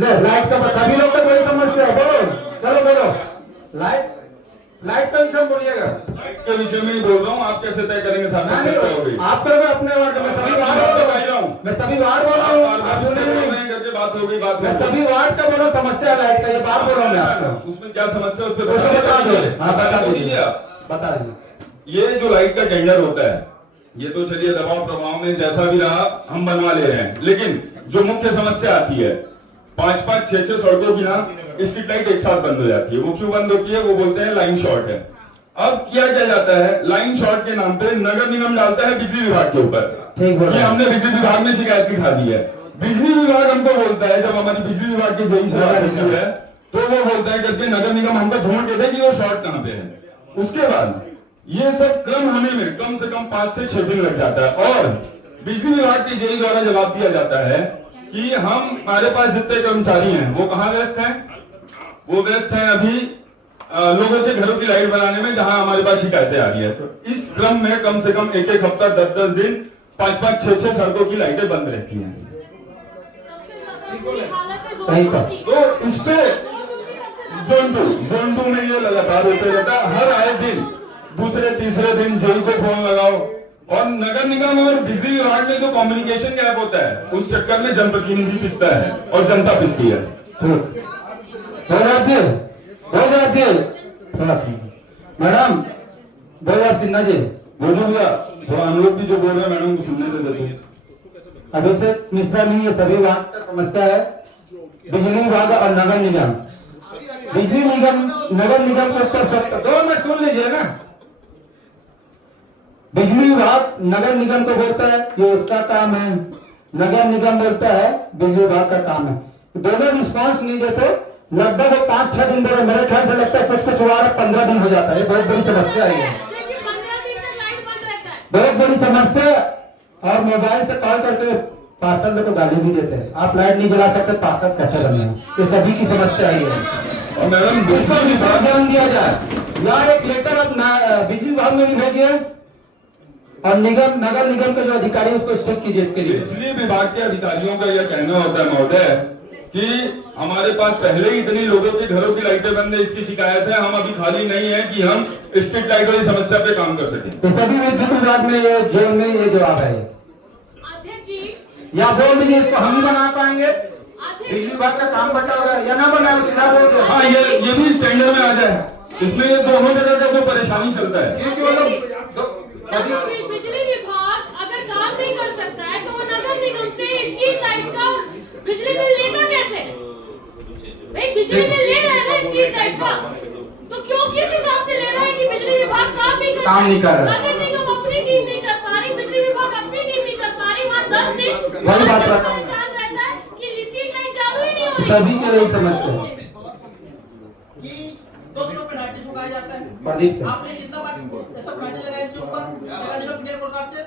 Light का सभी लोग का कोई समस्या है, बोलो चलो बोलो। लाइट का विषय बोलिएगा। लाइट के विषय में ही बोल रहा हूँ, आप कैसे तय करेंगे सामने? आप करोगे अपने वार्ड में, सभी वार्ड बोल रहा हूँ, मैं सभी वार्ड बोल रहा हूँ करके बात हो गई, बात मैं सभी वार्ड का बोलो समस्या लाइट का, ये बात बोल रहा हूँ मैं आपको। उसमें क्या समस्या उस पर बता दो। हाँ बता दीजिए, बता दीजिए। ये जो लाइट का टेंडर होता है, ये तो चलिए दबाव प्रभाव में जैसा भी रहा हम बनवा ले रहे हैं, लेकिन जो मुख्य समस्या आती है 5-5, 6-6 सड़कों की ना स्ट्रीट लाइट एक साथ बंद हो जाती है। वो क्यों बंद होती है? वो बोलते हैं लाइन शॉर्ट है। अब किया क्या जाता है, लाइन शॉर्ट के नाम पे नगर निगम डालता है बिजली विभाग के ऊपर। ये हमने बिजली विभाग में शिकायत भी खा दी है। बिजली विभाग हमको बोलता है, जब हमारी बिजली विभाग की जेई से है तो वो बोलता है करके नगर निगम हमको ढूंढ के दे कि वो शॉर्ट कहां पे है। उसके बाद ये सब क्रम होने में कम से कम 5 से 6 दिन लग जाता है, और बिजली विभाग की जेई द्वारा जवाब दिया जाता है कि हमारे पास जितने कर्मचारी हैं वो कहाँ व्यस्त हैं? वो व्यस्त हैं अभी लोगों के घरों की लाइट बनाने में, जहां हमारे पास शिकायतें आ रही है। तो इस क्रम में कम से कम एक हफ्ता 10-10 दिन 5-5, 6-6 सड़कों की लाइटें बंद रहती हैं। तो इस पे जोन 2 में ये लगातार होते रहता है। हर आए दिन दूसरे तीसरे दिन जेल को फोन लगाओ, और नगर निगम और बिजली विभाग में जो कम्युनिकेशन गैप होता है उस चक्कर में जनप्रतिनिधि पिसता है और जनता पिसती है। मैडम सिन्हा जी बोलो भैया, थोड़ा हम लोग भी जो बोल रहे हैं मैडम को सुनने देते। अभिषेक मिश्रा जी, ये सभी वार्ड का समस्या है, बिजली विभाग और नगर निगम। बिजली निगम नगर निगम के ऊपर सब 2 मिनट सुन लीजिए ना। बिजली विभाग नगर निगम को बोलता है ये उसका काम है, नगर निगम बोलता है बिजली विभाग का काम है। दोनों रिस्पांस नहीं देते, लगभग 5-6 दिन बोले, मेरे ख्याल से लगता है कुछ हुआ 15 दिन हो जाता है। बहुत बड़ी समस्या है, बहुत बड़ी समस्या। और मोबाइल से कॉल करके पार्षद को गाली भी देते हैं, आप लाइट नहीं जला सकते, पार्षद कैसे बने? ये सभी की समस्या है। और मैडम इस पर विशेष ध्यान दिया जाए। यहाँ एक लेटर अब बिजली विभाग में भी भेजिए, और नगर निगम के जो अधिकारी उसको स्टेप कीजिए इसके लिए। बिजली विभाग के अधिकारियों का यह कहना होता है महोदय कि हमारे पास पहले ही इतनी लोगों के घरों की लाइटें बंद है, इसकी शिकायत है, हम अभी खाली नहीं है कि हम स्ट्रीट लाइट वाली समस्या पे काम कर सकें। तो सभी विद्युत विभाग में ये जेल में ये जवाब है, या बोल दीजिए इसको हम ही बना पाएंगे, बिजली विभाग का काम बचा हुआ है या ना बनाए सीधा बोल दे। हाँ, ये भी स्टैंडर्ड में आ जाए, इसमें ये दोनों जगह का जो परेशानी चलता है। बिजली विभाग अगर काम नहीं कर सकता है तो वो नगर निगम से स्ट्रीट लाइट का बिजली बिल लेगा कैसे? भाई बिजली बिल ले रहा है ना स्ट्रीट लाइट का, तो क्यों किस हिसाब से ले रहा है कि बिजली विभाग काम नहीं कर रहा? नगर निगम अपनी टीम नहीं कर पा रही, बिजली विभाग अपनी टीम नहीं कर पा रही, वहाँ 10 दिन परेशान रहता है कि स्ट्रीट लाइट चालू ही नहीं हो रही। सभी के लिए समझते हैं कि 200 पेनाल्टी चुकाया जाता है। प्रदीप से आपने कितना बार ऐसा पेनाल्टी लगाया इसके ऊपर से?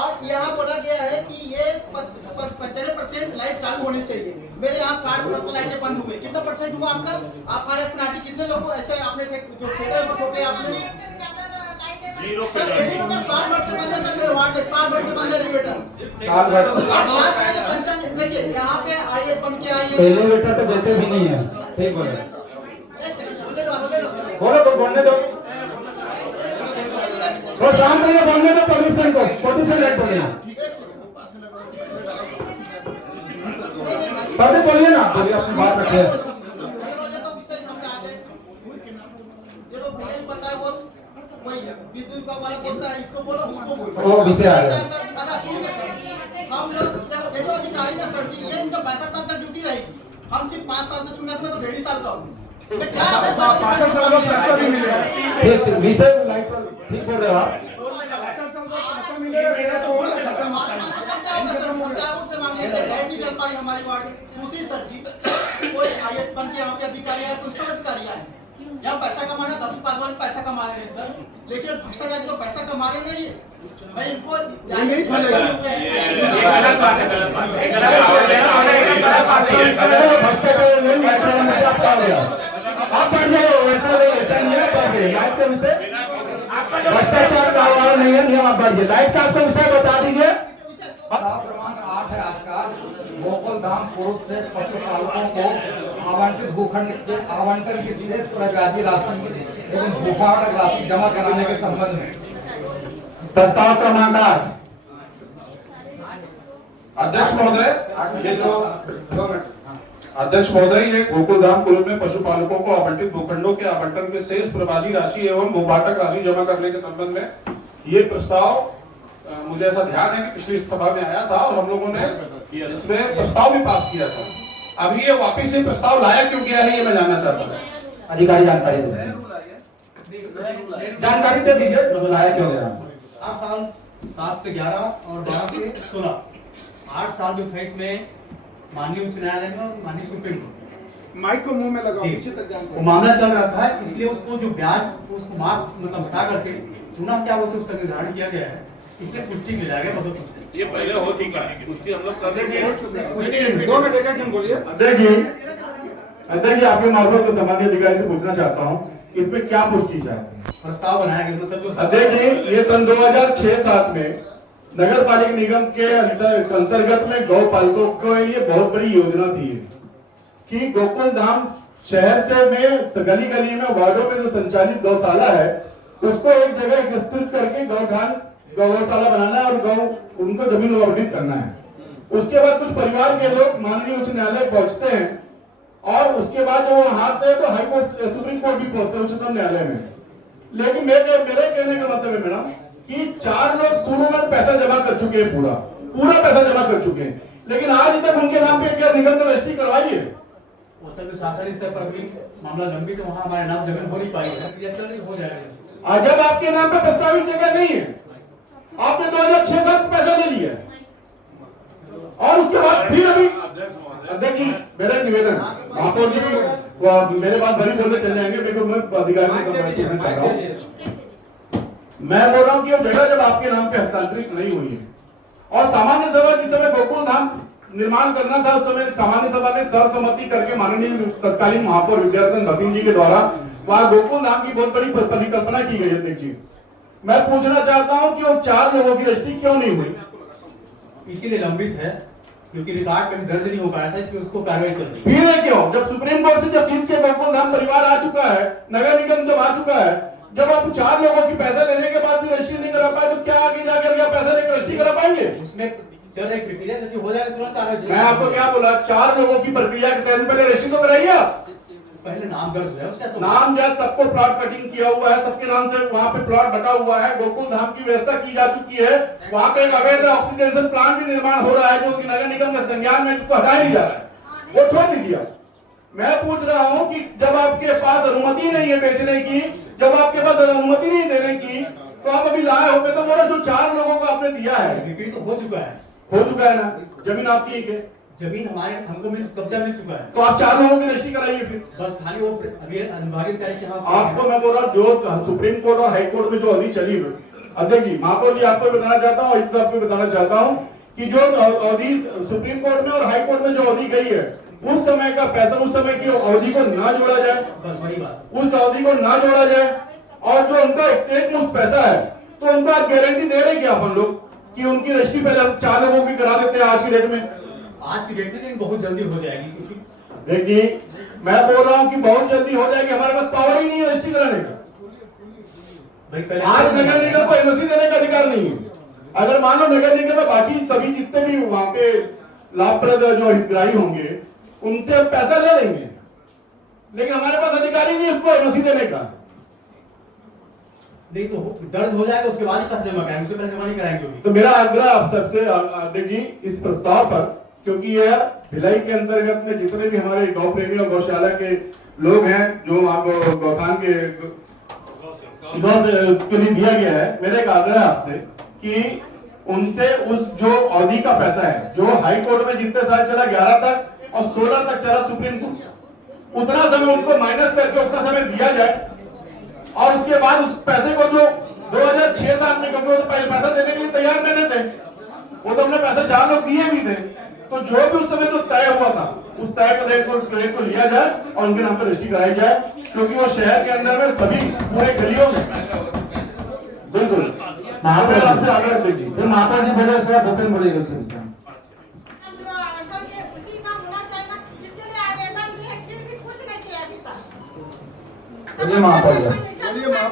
और यहाँ बोला गया है कि ये 95% लाइट चालू होनी चाहिए। मेरे यहाँ 60% लाइटें बंद हुई, कितना परसेंट हुआ आपका? आप पेनाल्टी कितने लोगों को ऐसे आपने ठोके आपने? 0 पेनाल्टी। 7 वर्ष से बंद है सर, मेरे वार्ड में 7 वर्ष से बंद है एलिवेटर। देखिए यहाँ पे आईएएस बन के आई है, एलिवेटर तो देते भी नहीं है। ठीक बोले, बोलने दो, वो शांत रहिए, बोलने दो प्रदूषण को, प्रदूषण लाइट बोलिए ना, बोलिए अपनी बात रखिए। वो विषय आ गया। हम लोग जो अधिकारी का सर जी, ये इनका 62 साल तक ड्यूटी रहेगी, हम सिर्फ 5 साल तक चुना, मैं तो 1.5 साल का हूँ। 62 साल का पैसा भी मिलेगा। ठीक विषय लाइट पर ठीक बोल रहे हो आप। हमारी वार्ड में दूसरी सर जी, कोई आईएएस बन के यहाँ पे अधिकारी है, कोई सब अधिकारी है, यहाँ पैसा कमा रहे, 10 पास वाले पैसा कमा रहे हैं सर, लेकिन भ्रष्टाचार तो पैसा कमा रहे नहीं है भाई, इनको नहीं आप बढ़ जाओ, ऐसा नहीं है। लाइट का विषय भ्रष्टाचार का वाला नहीं है, नियम आप बढ़िए। लाइट का आपका विषय बता दीजिए। क्रमांक 8 है आज का, गोकुल धाम पूर्व से पशुपालकों को आवंटित भूखंड से आवंटन की शेष प्रव्याजी राशि एवं भूखंड राशि जमा कराने के संबंध में प्रस्ताव क्रमांक 8। अध्यक्ष महोदय, ये जो अध्यक्ष महोदय, ये गोकुलधाम कुल में पशुपालकों को आवंटित भूखंडों के आवंटन के शेष प्रभाजी राशि एवं भूभाटक राशि जमा करने के संबंध में ये प्रस्ताव मुझे ऐसा ध्यान है कि पिछली सभा में आया था और हम लोगों ने इसमें प्रस्ताव भी पास किया था। अभी ये वापिस ये प्रस्ताव लाया क्यों गया है, ये मैं जानना चाहता हूँ। अधिकारी जानकारी दो, जानकारी दे दीजिए, बताया क्यों गया। 8 साल 7 से 11 और 12 से 16 8 साल जो था इसमें माननीय उच्च न्यायालय में और माननीय सुप्रीम कोर्ट माइक को मुंह में लगाओ, पीछे तक जाओ, वो मामला चल रहा था, इसलिए उसको जो ब्याज उसको माफ मतलब हटा करके पुनः क्या बोलते उसका निर्धारण किया गया है, इसलिए पुष्टि मिल जाएगा। बहुत ये पहले हो चुका है, पुष्टि हम लोग कर देंगे। 2 मिनट एक मिनट बोलिए। अध्यक्ष आपके मार्फत को सम्मानीय अधिकारी से पूछना चाहता हूँ इसमें क्या पुष्टि चाहते हैं। प्रस्ताव बनाया गया मतलब जो अध्यक्ष जी, ये सन 2006-7 में नगर पालिका निगम के अंतर्गत में गौ पालकों के लिए बहुत बड़ी योजना थी कि गोकुल धाम शहर से में गली गली में वार्डों में जो संचालित गौशाला है उसको एक जगह एकत्रित करके गौशाला बनाना है और गौ उनको जमीन आवंटित करना है। उसके बाद कुछ परिवार के लोग माननीय उच्च न्यायालय पहुंचते हैं और उसके बाद जब वो हारते हैं तो हाई कोर्ट सुप्रीम कोर्ट भी पहुंचते हैं, उच्चतम न्यायालय में। लेकिन मेरे कहने का मतलब है मैडम कि 4 लोग पूर्व में पैसा जमा कर चुके हैं, पूरा पैसा जमा कर चुके हैं, लेकिन आज तक उनके नाम पे क्या निगम ने रजिस्ट्री करवाई है? शासन स्तर पर भी मामला लंबित तो वहाँ हमारे नाम जमीन हो नहीं पाई है, क्रिया चल रही हो जाएगा। जब आपके नाम पे प्रस्तावित जगह नहीं है, आपने 2006-7 पैसा ले लिया और उसके बाद फिर अभी अध्यक्ष जी मेरा एक निवेदन, महापौर जी मेरे बात भरी बोलने चल जाएंगे, मेरे को मैं अधिकारी से पूछना चाह रहा हूँ। मैं बोल रहा हूँ कि वो जगह जब आपके नाम पे हस्तांतरित नहीं हुई है और सामान्य सभा जिस समय गोकुल धाम निर्माण करना था उस समय सामान्य सभा ने सर्वसम्मति करके माननीय तत्कालीन महापौर विद्यार्थन भसीन जी के द्वारा वहां गोकुल धाम की बहुत बड़ी परिकल्पना की गई है। देखिए मैं पूछना चाहता हूं कि वो 4 लोगों की रजिस्ट्री क्यों नहीं हुई? इसीलिए लंबित है क्योंकि रिकॉर्ड में दर्ज नहीं हो पाया था, इसलिए उसको कार्रवाई चल रही है। फिर है क्यों? जब सुप्रीम कोर्ट से जब जीत के गोकुल धाम परिवार आ चुका है, नगर निगम जब आ चुका है, जब आप 4 लोगों की पैसा लेने के बाद भी रजिस्ट्री नहीं करा पाए तो क्या आगे जाकर क्या पैसा लेकर रजिस्ट्री करा पाएंगे? उसमें चल रही प्रक्रिया जैसे हो जाएगा तुरंत कार्रवाई। मैं आपको क्या बोला, 4 लोगों की प्रक्रिया के तहत पहले रजिस्ट्री तो कराइए आप। पहले नाम दर्ज है, उसका नाम जात सबको प्लॉट कटिंग किया हुआ है, सबके नाम से वहाँ पे प्लॉट बटा हुआ है, गोकुल धाम की व्यवस्था की जा चुकी है, वहाँ पे एक अवैध ऑक्सीडेशन प्लांट भी निर्माण हो रहा है जो कि नगर निगम के संज्ञान में जिसको हटाया नहीं जा रहा है, वो छोड़ दीजिए। मैं पूछ रहा हूँ कि जब आपके पास अनुमति नहीं है बेचने की, जब आपके पास अनुमति नहीं देने की, तो आप अभी लाए हो तो बोला जो 4 लोगों को आपने दिया है बिक्री तो हो चुका है ना, जमीन आपकी है, जमीन हमारे हमको कब्जा मिल चुका है, तो आप 4 लोगों की रजिस्ट्री कराइए फिर। बस खाली वो अभी अनुभारित करके आपको मैं बोल रहा हूँ जो सुप्रीम कोर्ट और हाई कोर्ट में जो अवधि चली हुई, अध्यक्ष जी महापौर जी आपको बताना चाहता हूँ, इस आपको बताना चाहता हूँ कि जो अवधि सुप्रीम कोर्ट में और हाई कोर्ट में जो अवधि गई है उस समय का पैसा उस समय की अवधि को ना जोड़ा जाए, बस वही बात, उस अवधि को ना जोड़ा जाए और जो उनका एक मुश्त पैसा है तो उनको आप गारंटी दे रहे क्या अपन लोग कि उनकी रजिस्ट्री पहले 4 लोगों की करा देते हैं आज की डेट में? आज की डेट में लेकिन बहुत जल्दी हो जाएगी क्योंकि देखिए मैं बोल रहा हूँ कि बहुत जल्दी हो जाएगी, हमारे पास पावर ही नहीं है रजिस्ट्री कराने का। आज नगर निगम को एनओसी देने का अधिकार नहीं है। अगर मान लो नगर निगम में बाकी सभी जितने भी वहां पे लाभप्रद जो हितग्राही होंगे उनसे हम पैसा ले लेंगे, लेकिन हमारे पास अधिकार ही नहीं है उसको एनओसी देने का। नहीं तो दर्ज हो जाएगा उसके बाद ही पैसा जमा कराएंगे, उससे पहले जमा नहीं कराएंगे। तो मेरा आग्रह आप सबसे देखिए इस प्रस्ताव पर, क्योंकि यह भिलाई के अंतर्गत में जितने भी हमारे गौ प्रेमी और गौशाला के लोग हैं जो वहाँ गौखान के लिए दिया गया है, मेरा एक आग्रह आपसे कि उनसे उस जो अवधि का पैसा है जो हाई कोर्ट में जितने साल चला 11 तक और 16 तक चला सुप्रीम कोर्ट, उतना समय उनको माइनस करके उतना समय दिया जाए और उसके बाद उस पैसे को जो 2006-7 में, क्योंकि वो तो पैसा देने के लिए तैयार नहीं थे, वो तो हमने पैसा 4 लोग दिए भी थे, तो जो भी उस समय जो तय हुआ था उस तय रेट को लिया जाए और उनके नाम पर रजिस्ट्री कराई जाए, क्योंकि वो शहर के अंदर में सभी पूरे गलियों में बिल्कुल महापौर आपसे आग्रह कीजिए। फिर महापौर जी बोले उसके बाद भूपेंद्र बोलेगा। ये महापौर है,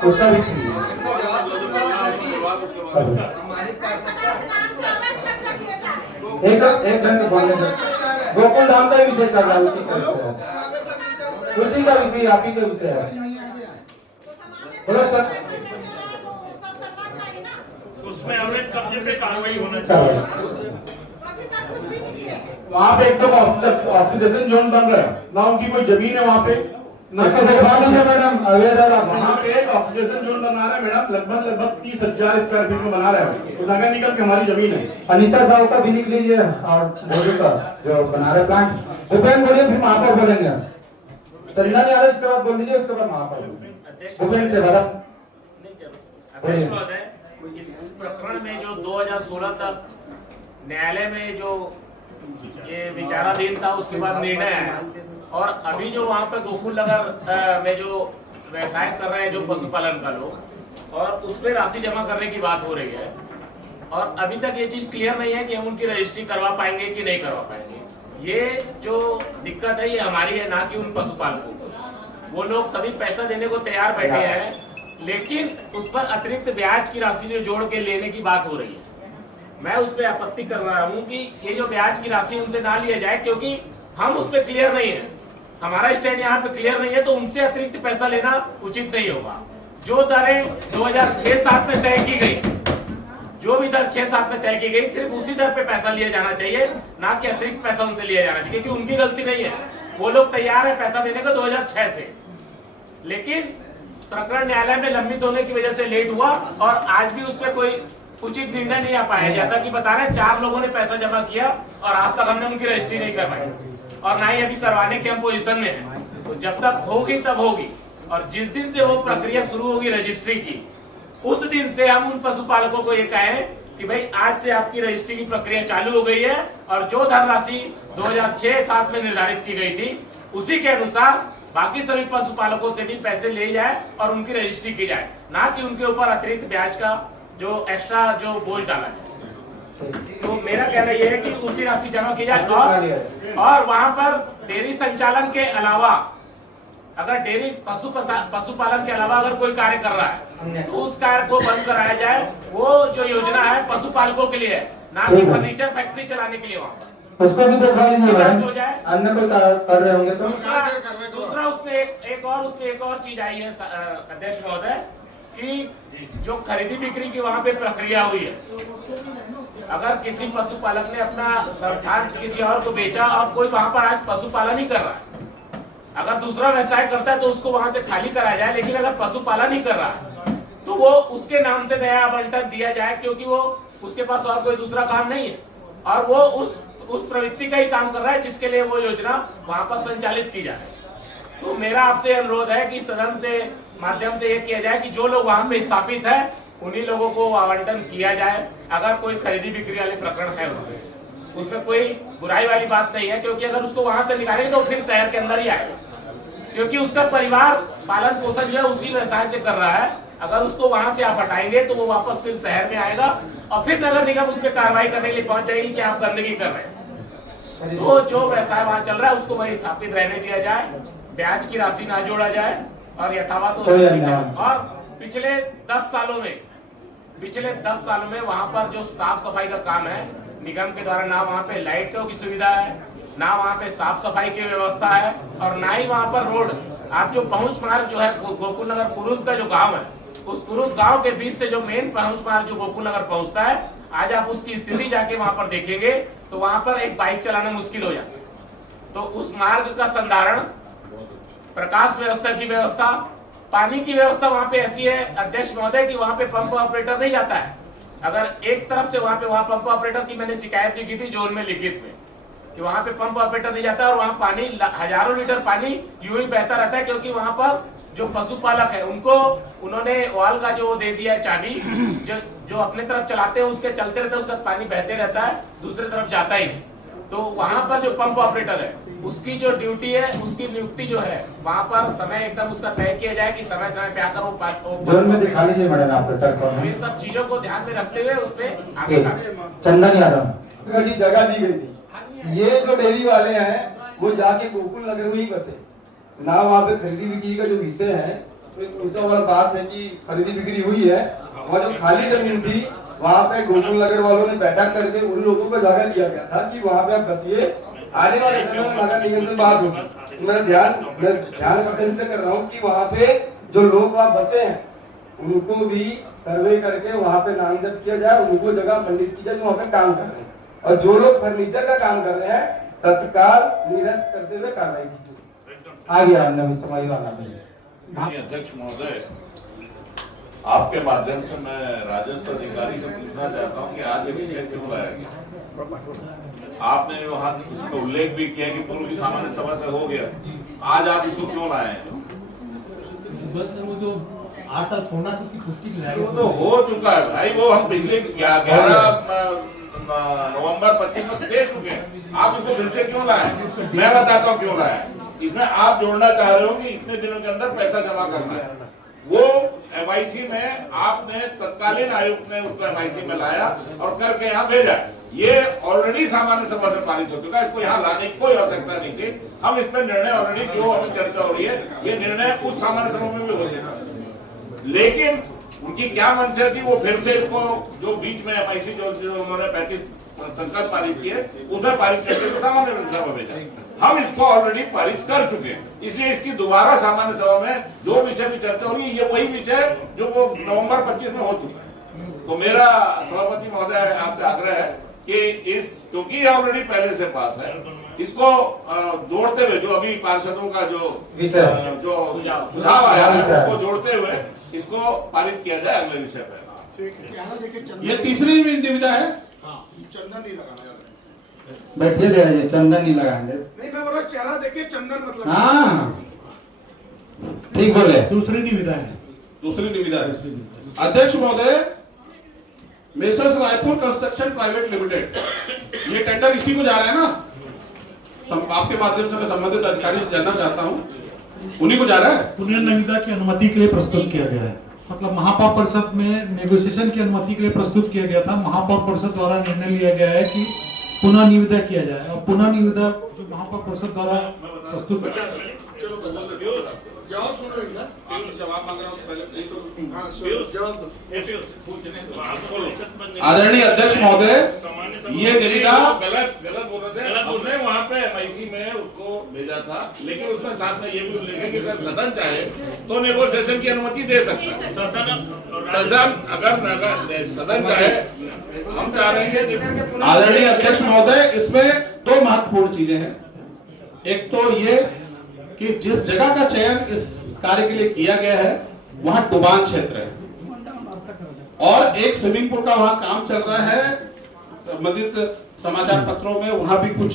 उसका भी सुनिए। एक घंटे बोलने दो। गोकुल धाम का विषय चल रहा है, उसी का विषय आप ही का विषय है। उसमें अवैध कब्जे पे कार्रवाई होना चाहिए। वहाँ पे एकदम ऑक्सीडेशन जोन बन रहा है ना, उनकी कोई जमीन है वहाँ पे ना, मैडम अवैध वहाँ पे एक ऑक्सीडेशन जोन बना रहे हैं मैडम, लगभग 30,000 स्क्वायर फीट में बना रहे हैं, तो नगर निगम की हमारी जमीन है। अनीता साहू का भी लिख लीजिए और भोजू का जो बना रहे प्लांट। भूपेन बोलिए, फिर महापौर बोलेंगे। सरीना यादव इसके बाद बोल लीजिए, उसके बाद महापौर। भूपेन के बाद अध्यक्ष महोदय, इस प्रकरण में जो 2016 तक न्यायालय में जो ये विचाराधीन था, उसके बाद निर्णय आया, और अभी जो वहाँ पे गोकुल नगर में जो व्यवसाय कर रहे हैं जो पशुपालन का लोग, और उसमें राशि जमा करने की बात हो रही है, और अभी तक ये चीज क्लियर नहीं है कि हम उनकी रजिस्ट्री करवा पाएंगे कि नहीं करवा पाएंगे। ये जो दिक्कत है ये हमारी है, ना कि उन पशुपालकों को। वो लोग सभी पैसा देने को तैयार बैठे हैं, लेकिन उस पर अतिरिक्त ब्याज की राशि जो जोड़ के लेने की बात हो रही है। मैं उस पर आपत्ति कर रहा हूँ कि ये जो ब्याज की राशि उनसे ना लिया जाए, क्योंकि हम उस पर क्लियर नहीं है, हमारा स्टैंड यहाँ पे क्लियर नहीं है, तो उनसे अतिरिक्त पैसा लेना उचित नहीं होगा। जो दरें 2006-07 में तय की गई, जो भी दर 6-7 में तय की गई, सिर्फ उसी दर पे पैसा लिया जाना चाहिए, ना कि अतिरिक्त पैसा उनसे लिया जाना चाहिए, क्योंकि उनकी गलती नहीं है। वो लोग तैयार है पैसा देने को 2006 से, लेकिन प्रकरण न्यायालय में लंबित होने की वजह से लेट हुआ, और आज भी उस पर कोई उचित निर्णय नहीं आ पाया। जैसा कि बता रहे हैं, 4 लोगों ने पैसा जमा किया और आज तक हमने उनकी रजिस्ट्री नहीं करवाई, और ना ही अभी करवाने के हम पोजिशन में हैं। तो जब तक होगी तब होगी, और जिस दिन से वो प्रक्रिया शुरू होगी रजिस्ट्री की, उस दिन से हम उन पशुपालकों को ये कहें कि भाई आज से आपकी रजिस्ट्री की प्रक्रिया चालू हो गई है, और जो धनराशि 2006-07 में निर्धारित की गई थी, उसी के अनुसार बाकी सभी पशुपालकों से भी पैसे ले जाए और उनकी रजिस्ट्री की जाए, ना कि उनके ऊपर अतिरिक्त ब्याज का जो एक्स्ट्रा जो बोझ डाला है। तो मेरा कहना यह है कि उसी राशि जमा की जाए, और वहां पर डेयरी संचालन के अलावा, अगर डेयरी पशुपालन के अलावा अगर कोई कार्य कर रहा है, तो उस कार्य को बंद कराया जाए। वो जो योजना है पशुपालकों के लिए है, ना कि फर्नीचर फैक्ट्री चलाने के लिए। वहाँ उसको भी देखा लीजिए, हो जाए, अन्य कोई कर रहे होंगे तो। दूसरा उसमें एक और चीज आई है अध्यक्ष महोदय, कि जो खरीदी बिक्री की वहाँ पे प्रक्रिया हुई है, अगर किसी पशुपालक ने अपना संस्थान किसी और को बेचा और कोई वहाँ पर आज पशुपालन ही कर रहा है, अगर दूसरा व्यवसाय करता है तो उसको वहाँ से खाली कराया जाए, लेकिन अगर पशुपालन ही कर रहा है तो वो उसके नाम से नया आवंटन दिया जाए, क्योंकि वो उसके पास और कोई दूसरा काम नहीं है, और वो उस प्रवृत्ति का ही काम कर रहा है जिसके लिए वो योजना वहाँ पर संचालित की जाए। तो मेरा आपसे अनुरोध है कि सदन से माध्यम से ये किया जाए कि जो लोग वहाँ पे स्थापित है उन्हीं लोगों को आवंटन किया जाए। अगर कोई खरीदी बिक्री वाले प्रकरण है उसमें कोई बुराई वाली बात नहीं है, क्योंकि अगर उसको वहां से निकालेंगे तो फिर शहर के अंदर ही आएगा, क्योंकि उसका परिवार पालन पोषण जो है उसी व्यवसाय से कर रहा है। अगर उसको वहां से आप हटाएंगे तो वो वापस फिर शहर में आएगा, और फिर नगर निगम उस पर कार्रवाई करने के लिए पहुंच जाएगी कि आप गंदगी कर रहे हैं। तो जो व्यवसाय वहां चल रहा है उसको वहीं स्थापित रहने दिया जाए, ब्याज की राशि ना जोड़ा जाए, और यथावत और पिछले 10 सालों में वहां पर जो साफ सफाई का काम है निगम के द्वारा, ना वहाँ पे लाइटों की सुविधा है, ना वहाँ पे साफ सफाई की व्यवस्था है, और ना ही वहाँ पर रोड। आप जो पहुंच मार्ग जो है गोकुल नगर कुरुद का जो गांव है, उस कुरुद गांव के बीच से जो मेन पहुंच मार्ग जो गोकुल नगर पहुंचता है, आज आप उसकी स्थिति जाके वहां पर देखेंगे तो वहां पर एक बाइक चलाना मुश्किल हो जाता है। तो उस मार्ग का संधारण, प्रकाश व्यवस्था की व्यवस्था, पानी की व्यवस्था वहां पे ऐसी है अध्यक्ष महोदय कि वहां पे पंप ऑपरेटर नहीं जाता है। अगर एक तरफ से वहां पंप ऑपरेटर की मैंने शिकायत भी की थी जोन में लिखित में, कि वहां पे पंप ऑपरेटर नहीं जाता, और वहां पानी हजारों लीटर पानी यूं ही बहता रहता है, क्योंकि वहां पर जो पशुपालक है उनको उन्होंने वाल का जो दे दिया है चाबी, जो अपने तरफ चलाते हैं उसके चलते रहता है, उसका पानी बहते रहता है, दूसरी तरफ जाता ही नहीं। तो वहां पर जो पंप ऑपरेटर है उसकी जो ड्यूटी है, उसकी नियुक्ति जो है वहां पर समय एकदम उसका तय किया जाए कि समय समय पे आकर वो में दिखा लीजिए मैडम आप। ये सब चीजों को ध्यान में रखते हुए उस पर आगे चंदन यादव जी जगह दी गई थी। ये जो डेयरी वाले हैं वो जाके गोकुल नगर में ही बसे, ना वहाँ पे खरीदी बिक्री का जो विषय है तो वाला बात है कि खरीदी बिक्री हुई है, वहाँ जो खाली जमीन थी वहाँ पे गोकुल नगर वालों ने बैठक करके उन लोगों को जगह दिया गया था कि वहाँ पे आप बचिए, आने वाले समय में नगर निगम से बात होगी। तो मैं ध्यान इसलिए कर रहा हूँ कि वहाँ पे जो लोग वहाँ बचे हैं उनको भी सर्वे करके वहाँ पे नामजद किया जाए, उनको जगह खंडित की जाए जो वहाँ पे काम कर रहे हैं, और जो लोग फर्नीचर का काम कर रहे हैं तत्काल निरस्त करते हुए कार्रवाई कीजिए। आ गया नवीन समाज वाला अध्यक्ष महोदय, आपके माध्यम से मैं राजस्व अधिकारी से पूछना चाहता हूं कि आज ये विषय क्यों लाया गया। आपने वहाँ इसमें उल्लेख भी किया कि पूर्व की सामान्य सभा से हो गया, आज आप इसको क्यों लाए हैं? बस वो जो 8 साल छोड़ना था उसकी पुष्टि के लिए वो तो हो चुका है भाई, वो हम पिछले 11 नवंबर 25 में दे चुके हैं। आप इसको फिर से क्यों लाए? मैं बताता हूँ क्यों लाए। इसमें आप जोड़ना चाह रहे हो कि इतने दिनों के अंदर पैसा जमा करना है। वो MIC में आपने तत्कालीन आयुक्त ने उसको MIC में लाया और करके यहाँ भेजा। ये ऑलरेडी सामान्य सभा से पारित हो चुका है, इसको यहाँ लाने की कोई आवश्यकता नहीं थी। हम इस पर निर्णय ऑलरेडी जो अभी चर्चा हो रही है, ये निर्णय उस सामान्य सभा में भी हो चुका है। लेकिन उनकी क्या मंशा थी, वो फिर से इसको जो बीच में MIC जो उन्होंने 35 संकल्प पारित किए उसमें पारित करके सामान्य सभा भेजा। हम इसको ऑलरेडी पारित कर चुके हैं, इसलिए इसकी दोबारा सामान्य सभा में जो विषय भी चर्चा हो रही है, ये वही विषय जो वो नवंबर 25 में हो चुका है। तो मेरा सभापति महोदय आपसे आग्रह है कि क्योंकि ये ऑलरेडी पहले से पास है, इसको जोड़ते हुए जो अभी पार्षदों का जो सुझाव आया है उसको जोड़ते हुए इसको पारित किया जाए अगले विषय पर। ये तीसरी निविदा है। चंदन नहीं लगाना यार। बैठिए जरा, चंदन नहीं लगाएंगे। नहीं, मैं बोला चेहरा देखे चंदन मतलब। हाँ ठीक बोले। दूसरी निविदा है। दूसरी निविदा है। अध्यक्ष महोदय, messrs Raipur construction private limited, ये टेंडर इसी को जा रहा है ना? आपके माध्यम से मैं संबंधित अधिकारी से जानना चाहता हूँ, उन्हीं को जा रहा है? पुनर्निविदा की अनुमति के लिए प्रस्तुत किया गया है, मतलब महापौर परिषद में नेगोशिएशन की अनुमति के लिए प्रस्तुत किया गया था। महापौर परिषद द्वारा निर्णय लिया गया है कि पुनः निविदा किया जाए, और पुनः निविदा जो महापौर परिषद द्वारा प्रस्तुत आदरणीय अध्यक्ष महोदय, ये निविदा गलत बोल रहे थे। वहाँ पे MIC में उसको भेजा था, लेकिन उसमें साथ में ये भी उल्लेख है कि अगर सदन चाहे तो नेगोशिएशन की अनुमति दे सकता है। सदन अगर सदन चाहे, हम चाह रहे हैं। आदरणीय अध्यक्ष महोदय, इसमें दो महत्वपूर्ण चीजें हैं। एक तो ये कि जिस जगह का चयन इस कार्य के लिए किया गया है वहां डुबान क्षेत्र है, और एक स्विमिंग पूल का वहां काम चल रहा है। संबंधित समाचार पत्रों में वहां भी कुछ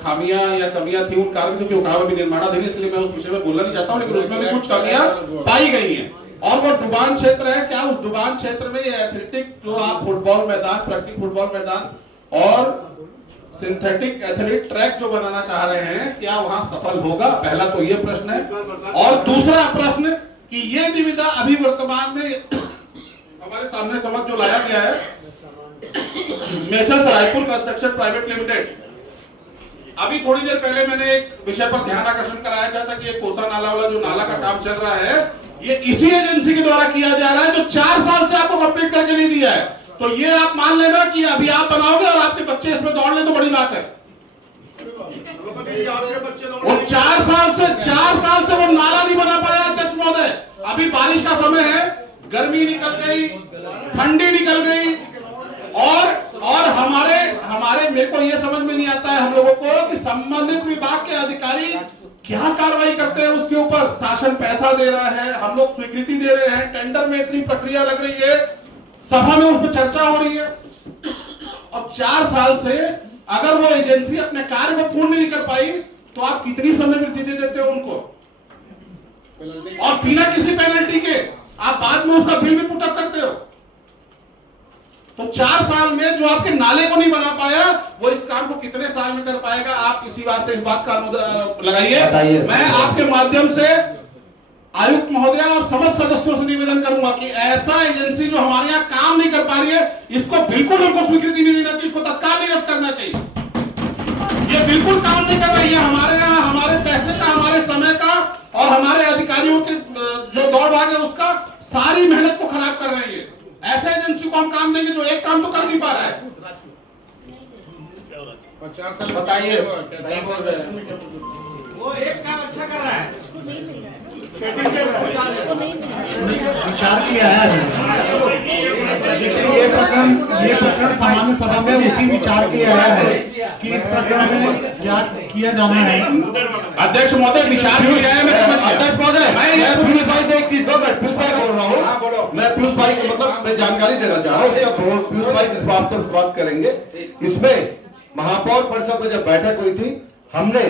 खामियां या कमियां थी उन कार्य, क्योंकि वो भी निर्माणाधीन, इसलिए मैं उस विषय में बोलना नहीं चाहता हूं, लेकिन उसमें भी कुछ कमियां पाई गई हैं। और वो डुबान क्षेत्र है, क्या उस डुबान क्षेत्र में ये एथलेटिक जो आप फुटबॉल मैदान, प्रैक्टिस फुटबॉल मैदान और सिंथेटिक एथलीट ट्रैक जो बनाना चाह रहे हैं, क्या वहां सफल होगा? पहला तो ये प्रश्न है। और दूसरा प्रश्न कि ये निविदा अभी वर्तमान में हमारे सामने समझ जो लाया गया है, messrs Raipur construction private limited, अभी थोड़ी देर पहले मैंने एक विषय पर ध्यान आकर्षण कराया था कि ये कोसा नाला वाला जो नाला का काम चल रहा है, ये इसी एजेंसी के द्वारा किया जा रहा है जो 4 साल से आपको कंप्लीट करके नहीं दिया है। तो ये आप मान लेना कि अभी आप बनाओगे और आपके बच्चे इसमें दौड़ ले तो बड़ी बात है। वो 4 साल से वो नाला नहीं बना पाया अध्यक्ष महोदय। अभी बारिश का समय है, गर्मी निकल गई, ठंडी निकल गई, और हमारे मेरे को ये समझ में नहीं आता है हम लोगों को कि संबंधित विभाग के अधिकारी क्या कार्रवाई करते हैं उसके ऊपर। शासन पैसा दे रहा है, हम लोग स्वीकृति दे रहे हैं, टेंडर में इतनी प्रक्रिया लग रही है, सभा में उस पर चर्चा हो रही है। अब 4 साल से अगर वो एजेंसी अपने कार्य को पूर्ण नहीं कर पाई तो आप कितनी समय वृद्धि दे देते हो उनको, और बिना किसी पेनल्टी के आप बाद में उसका बिल भी पुटअप करते हो। तो 4 साल में जो आपके नाले को नहीं बना पाया, वो इस काम को कितने साल में कर पाएगा? आप इसी बात से इस बात का लगाइए। मैं आपके माध्यम से आयुक्त महोदय और समस्त सदस्यों से निवेदन करूंगा कि ऐसा एजेंसी जो हमारे यहाँ काम नहीं कर पा रही है, इसको बिल्कुल हमको स्वीकृति नहीं देना चाहिए, इसको तत्काल निरस्त करना चाहिए। ये बिल्कुल काम नहीं कर रही है हमारे यहाँ, हमारे पैसे का, हमारे समय का और हमारे अधिकारियों की जो दौड़ भाग है उसका सारी मेहनत को खराब कर रहे हैं। ऐसे एजेंसी को हम काम देंगे जो एक काम तो कर नहीं पा रहा है। 50 साल बताइए, सही बोल रहे हैं। वो एक काम अच्छा कर रहा है, विचार किया है। देखिए ये प्रकरण सामान्य सभा में उसी विचार किया है कि इस प्रकरण में क्या किया जाना है। अध्यक्ष महोदय विचार किया है, मैं समझ गया। अध्यक्ष महोदय, मैं पीयूष भाई से एक चीज, 2 मिनट पीयूष भाई बोल रहा हूँ। मैं पीयूष भाई को मतलब मैं जानकारी देना चाह रहा हूँ। पीयूष भाई इस बात से बात करेंगे। इसमें महापौर परिषद में जब बैठक हुई थी, हमने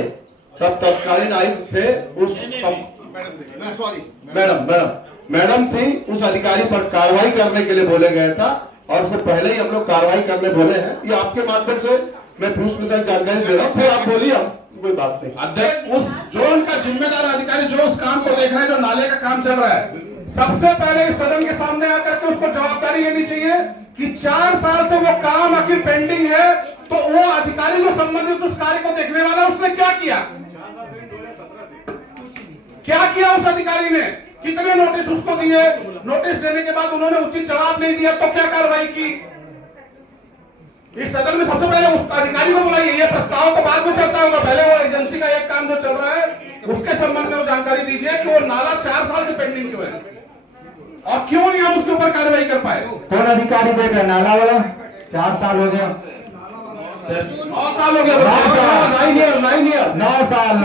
तब तत्कालीन आयुक्त थे उस मैडम थी, उस अधिकारी पर कार्रवाई करने के लिए बोले गए था और उससे पहले ही हम लोग कार्रवाई करने बोले हैं। ये आपके माध्यम से मैं पीयूष मिश्रा जानकारी दे रहा हूँ, फिर आप बोलिए, कोई बात नहीं। अध्यक्ष, उस जोन का जिम्मेदार अधिकारी जो उस काम को देख रहा है, जो नाले का काम चल रहा है, सबसे पहले इस सदन के सामने आकर के उसको जवाबदारी लेनी चाहिए कि 4 साल से वो काम आखिर पेंडिंग है, तो वो अधिकारी जो संबंधित उस कार्य को देखने वाला उसने क्या किया उस अधिकारी ने? कितने नोटिस उसको दिए? नोटिस देने के बाद उन्होंने उचित जवाब नहीं दिया तो क्या कार्रवाई की? इस सदन में सबसे पहले उस अधिकारी को बुलाइए। ये प्रस्ताव तो बाद में चर्चा होगा, पहले वो एजेंसी का एक काम जो चल रहा है उसके संबंध में वो जानकारी दीजिए कि वो नाला 4 साल से पेंडिंग क्यों है और क्यों नहीं हम उसके ऊपर कार्रवाई कर पाए। कौन अधिकारी देख रहे हैं नाला वाला? 4 साल हो गया, 9 साल हो गया, 9 साल।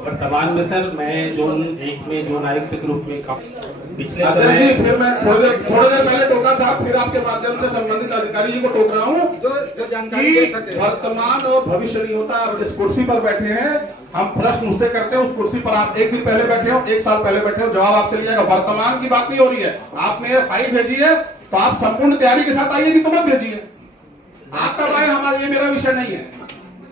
वर्तमान में सर मैं जोन 1 में जोन आयुक्त के रूप में पिछले अध्यक्ष जी, फिर मैं थोड़ी देर पहले टोका था, फिर आपके माध्यम से संबंधित अधिकारी जी को टोक रहा हूँ जो जानकारी दे सके। वर्तमान और भविष्य नहीं होता। आप जिस कुर्सी पर बैठे हैं, हम प्रश्न उससे करते हैं, उस कुर्सी पर आप 1 दिन पहले बैठे हो, 1 साल पहले बैठे हो, जवाब आपसे लिया जाएगा। वर्तमान की बात नहीं हो रही है। आपने ये फाइल भेजी है तो आप संपूर्ण तैयारी के साथ आइए, नहीं तो मत भेजिए। आप करवाएं, हमारा ये मेरा विषय नहीं है।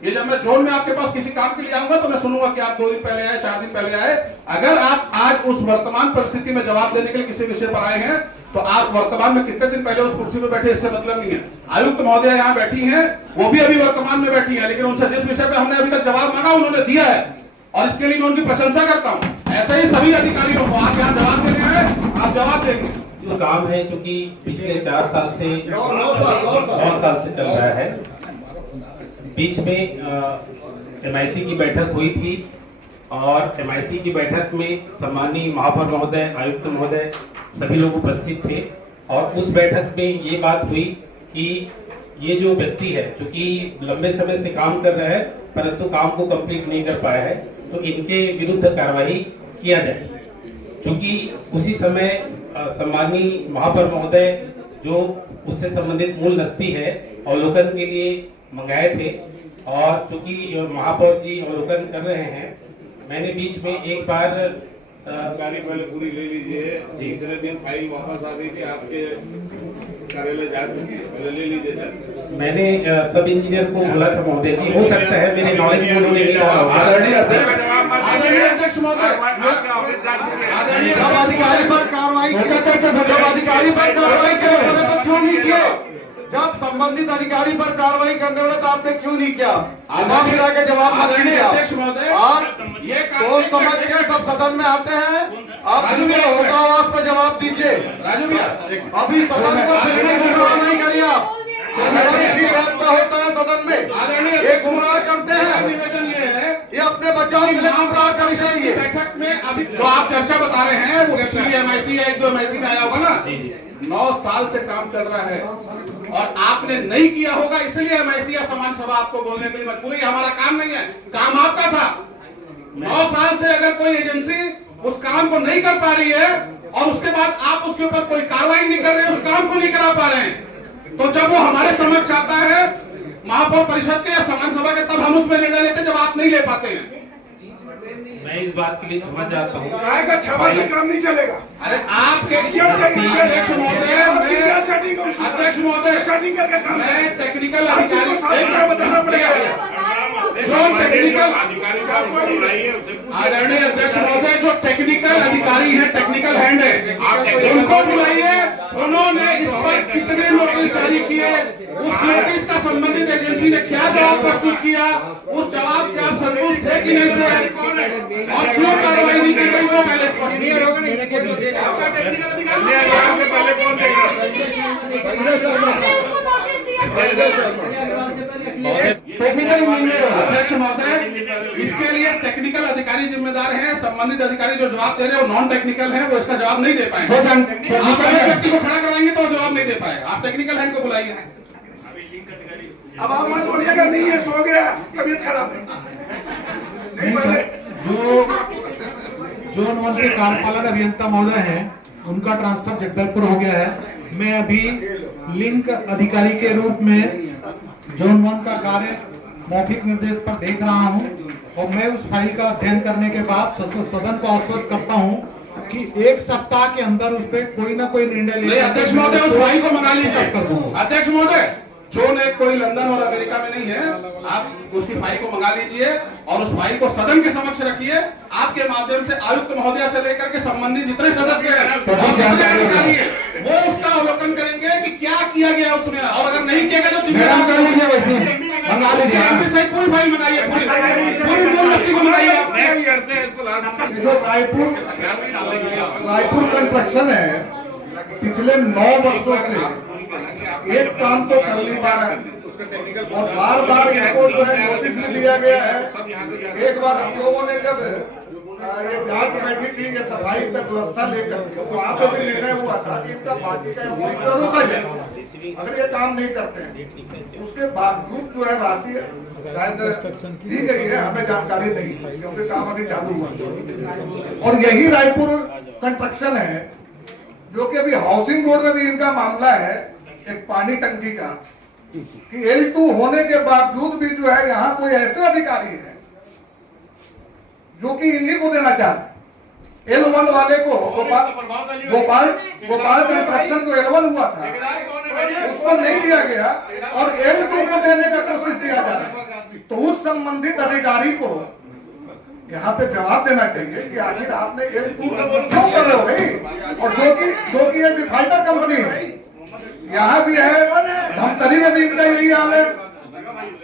ये जब मैं जोन में आपके पास किसी काम के लिए आऊंगा तो मैं सुनूंगा कि आप 2 दिन पहले आए, 4 दिन पहले आए। अगर आप आज उस वर्तमान परिस्थिति में जवाब देने के लिए किसी विषय पर आए हैं तो आप वर्तमान में कितने दिन पहले उस कुर्सी पर बैठे, इससे मतलब नहीं है। आयुक्त महोदय यहाँ बैठी हैं, वो भी अभी वर्तमान में बैठी हैं, लेकिन उनसे जिस विषय पर हमने अभी तक जवाब मांगा उन्होंने दिया है और इसके लिए मैं उनकी प्रशंसा करता हूँ। ऐसे ही सभी अधिकारियों को आप यहाँ जवाब देने आए, आप जवाब देंगे। जो काम है जो कि पिछले 4 साल से 9 साल से चल रहा है, बीच में MIC की बैठक हुई थी और MIC की बैठक में सम्मानीय महापौर महोदय, आयुक्त महोदय सभी लोग उपस्थित थे और उस बैठक में ये बात हुई कि ये जो व्यक्ति है जो कि लंबे समय से काम कर रहा है परंतु काम को कंप्लीट नहीं कर पाया है, तो इनके विरुद्ध कार्रवाई किया जाए। क्योंकि उसी समय सम्मानीय महापौर महोदय जो उससे संबंधित मूल नस्ती है अवलोकन के लिए मंगाए थे और चूंकि महापौर जी अवलोकन कर रहे हैं, मैंने बीच में एक बार जानकारी पहले पूरी ले लीजिए। तीसरे दिन फाइल वापस आ गई थी, आपके कार्यालय जा चुकी है, पहले ले लीजिए सर। मैंने सब इंजीनियर को बोला था महोदय जी, हो सकता है मेरे नॉलेज में उन्होंने नहीं डाला। आदरणीय अध्यक्ष महोदय, अधिकारी पर कार्रवाई तो क्यों नहीं किए? जब संबंधित अधिकारी पर कार्रवाई करने वाले तो आपने क्यों नहीं किया? आधार मिला के जवाब मत दीजिए। आप ये सोच समझ के सब सदन में आते हैं, आप होशावास पर जवाब दीजिए। राजू भैया, अभी सदन को फिर भी गुमराह नहीं करिए आप। इसी बात का होता है सदन में, ये गुमराह करते हैं। निवेदन ये है, ये अपने बचाव के लिए गुमराह करनी चाहिए। बैठक में अभी जो आप चर्चा बता रहे हैं वो एक्चुअली MIC है, 1-2 MIC में आया होगा ना। 9 साल से काम चल रहा है और आपने नहीं किया होगा, इसलिए MIC या समान सभा आपको बोलने के लिए मजबूर है। हमारा काम नहीं है, काम आपका था। 9 साल से अगर कोई एजेंसी उस काम को नहीं कर पा रही है और उसके बाद आप उसके ऊपर कोई कार्रवाई नहीं कर रहे, उस काम को नहीं करा पा रहे हैं, तो जब वो हमारे समक्ष आता है महापौर परिषद के या समान सभा के, तब हम उसमें निर्णय लेते हैं, जब आप नहीं ले पाते हैं। मैं इस बात के लिए क्षमा चाहता हूँ। क्षमा से काम नहीं चलेगा। अरे आपके अध्यक्ष महोदय, मैं टेक्निकल बताना पड़ेगा। आदरणीय अध्यक्ष महोदय, जो टेक्निकल अधिकारी है, टेक्निकल हैंड है, उनको बुलाइए। उन्होंने इस पर कितने नोटिस जारी किए, उस नोटिस का संबंधित एजेंसी ने क्या जवाब प्रस्तुत किया, उस जवाब से आप संतुष्ट थे कि नहीं थे, और क्यों कार्रवाई नहीं की गई वो पहले स्पष्ट अध्यक्ष महोदय, इसके लिए टेक्निकल अधिकारी जिम्मेदार हैं। संबंधित अधिकारी जो जवाब दे रहे हैं वो नॉन टेक्निकल हैं, वो इसका जवाब नहीं दे पाएंगे। आप पहले व्यक्ति को खड़ा कराएंगे तो जवाब नहीं दे पाएगा। आप टेक्निकल हैंड को बुलाइए। अब आप मत बोलिएगा नहीं है, सो गया, तबीयत खराब है। नहीं पहले जो मंत्री कार्यपालन अभियंता महोदय हैं, उनका ट्रांसफर जगदलपुर हो गया है। मैं अभी लिंक अधिकारी के रूप में जोन 1 का कार्य मौखिक निर्देश पर देख रहा हूं, और मैं उस फाइल का अध्ययन करने के बाद सदन को आश्वस्त करता हूं कि 1 सप्ताह के अंदर उस पर कोई ना कोई निर्णय ले। अध्यक्ष महोदय, उस फाइल को मंगा लीजिए। अध्यक्ष महोदय, जोन 1 कोई लंदन और अमेरिका में नहीं है, आप उसकी फाइल को मंगा लीजिए और उस फाइल को सदन के समक्ष रखिए। आपके माध्यम से आयुक्त महोदय से लेकर के संबंधित जितने सदस्य हैं वो उसका अवलोकन करेंगे कि क्या किया गया उसमें, और अगर नहीं किया गया तो जिम्मेदार कर लीजिए। वैसे मंगा लीजिए, पूरी फाइल मंगाइए, पूरी को मंगाइए। जो रायपुर कंस्ट्रक्शन है, पिछले 9 वर्षों से एक काम तो कर नहीं पा रहा है, और बार बार इनको जो है नोटिस भी दिया गया है। एक बार हम लोगों ने जब ये जांच बैठी थी, ये सफाई का व्यवस्था लेकर, तो वहाँ पे भी निर्णय हुआ था कि इसका बाकी का रोका जाए अगर ये काम नहीं करते हैं। उसके बावजूद जो है राशि शायद दी गई है, हमें जानकारी नहीं, क्योंकि काम अभी चालू हुआ। और यही रायपुर कंस्ट्रक्शन है जो कि अभी हाउसिंग बोर्ड में भी इनका मामला है, एक पानी टंकी का, कि L2 होने के बावजूद भी जो है यहाँ कोई ऐसे अधिकारी है जो कि इन्हीं को देना चाहते। L1 वाले को गोपाल कंस्ट्रक्शन जो L1 हुआ था उसको नहीं दिया गया, और L2 को देने का कोशिश किया जा रहा है। तो उस संबंधित अधिकारी को यहाँ पे जवाब देना चाहिए कि आखिर आपने L2 क्यों कर रहे हो भाई। और जो कि एक फाइटर कंपनी है, यहाँ भी है, धमतरी में भी इनका यही हाल है,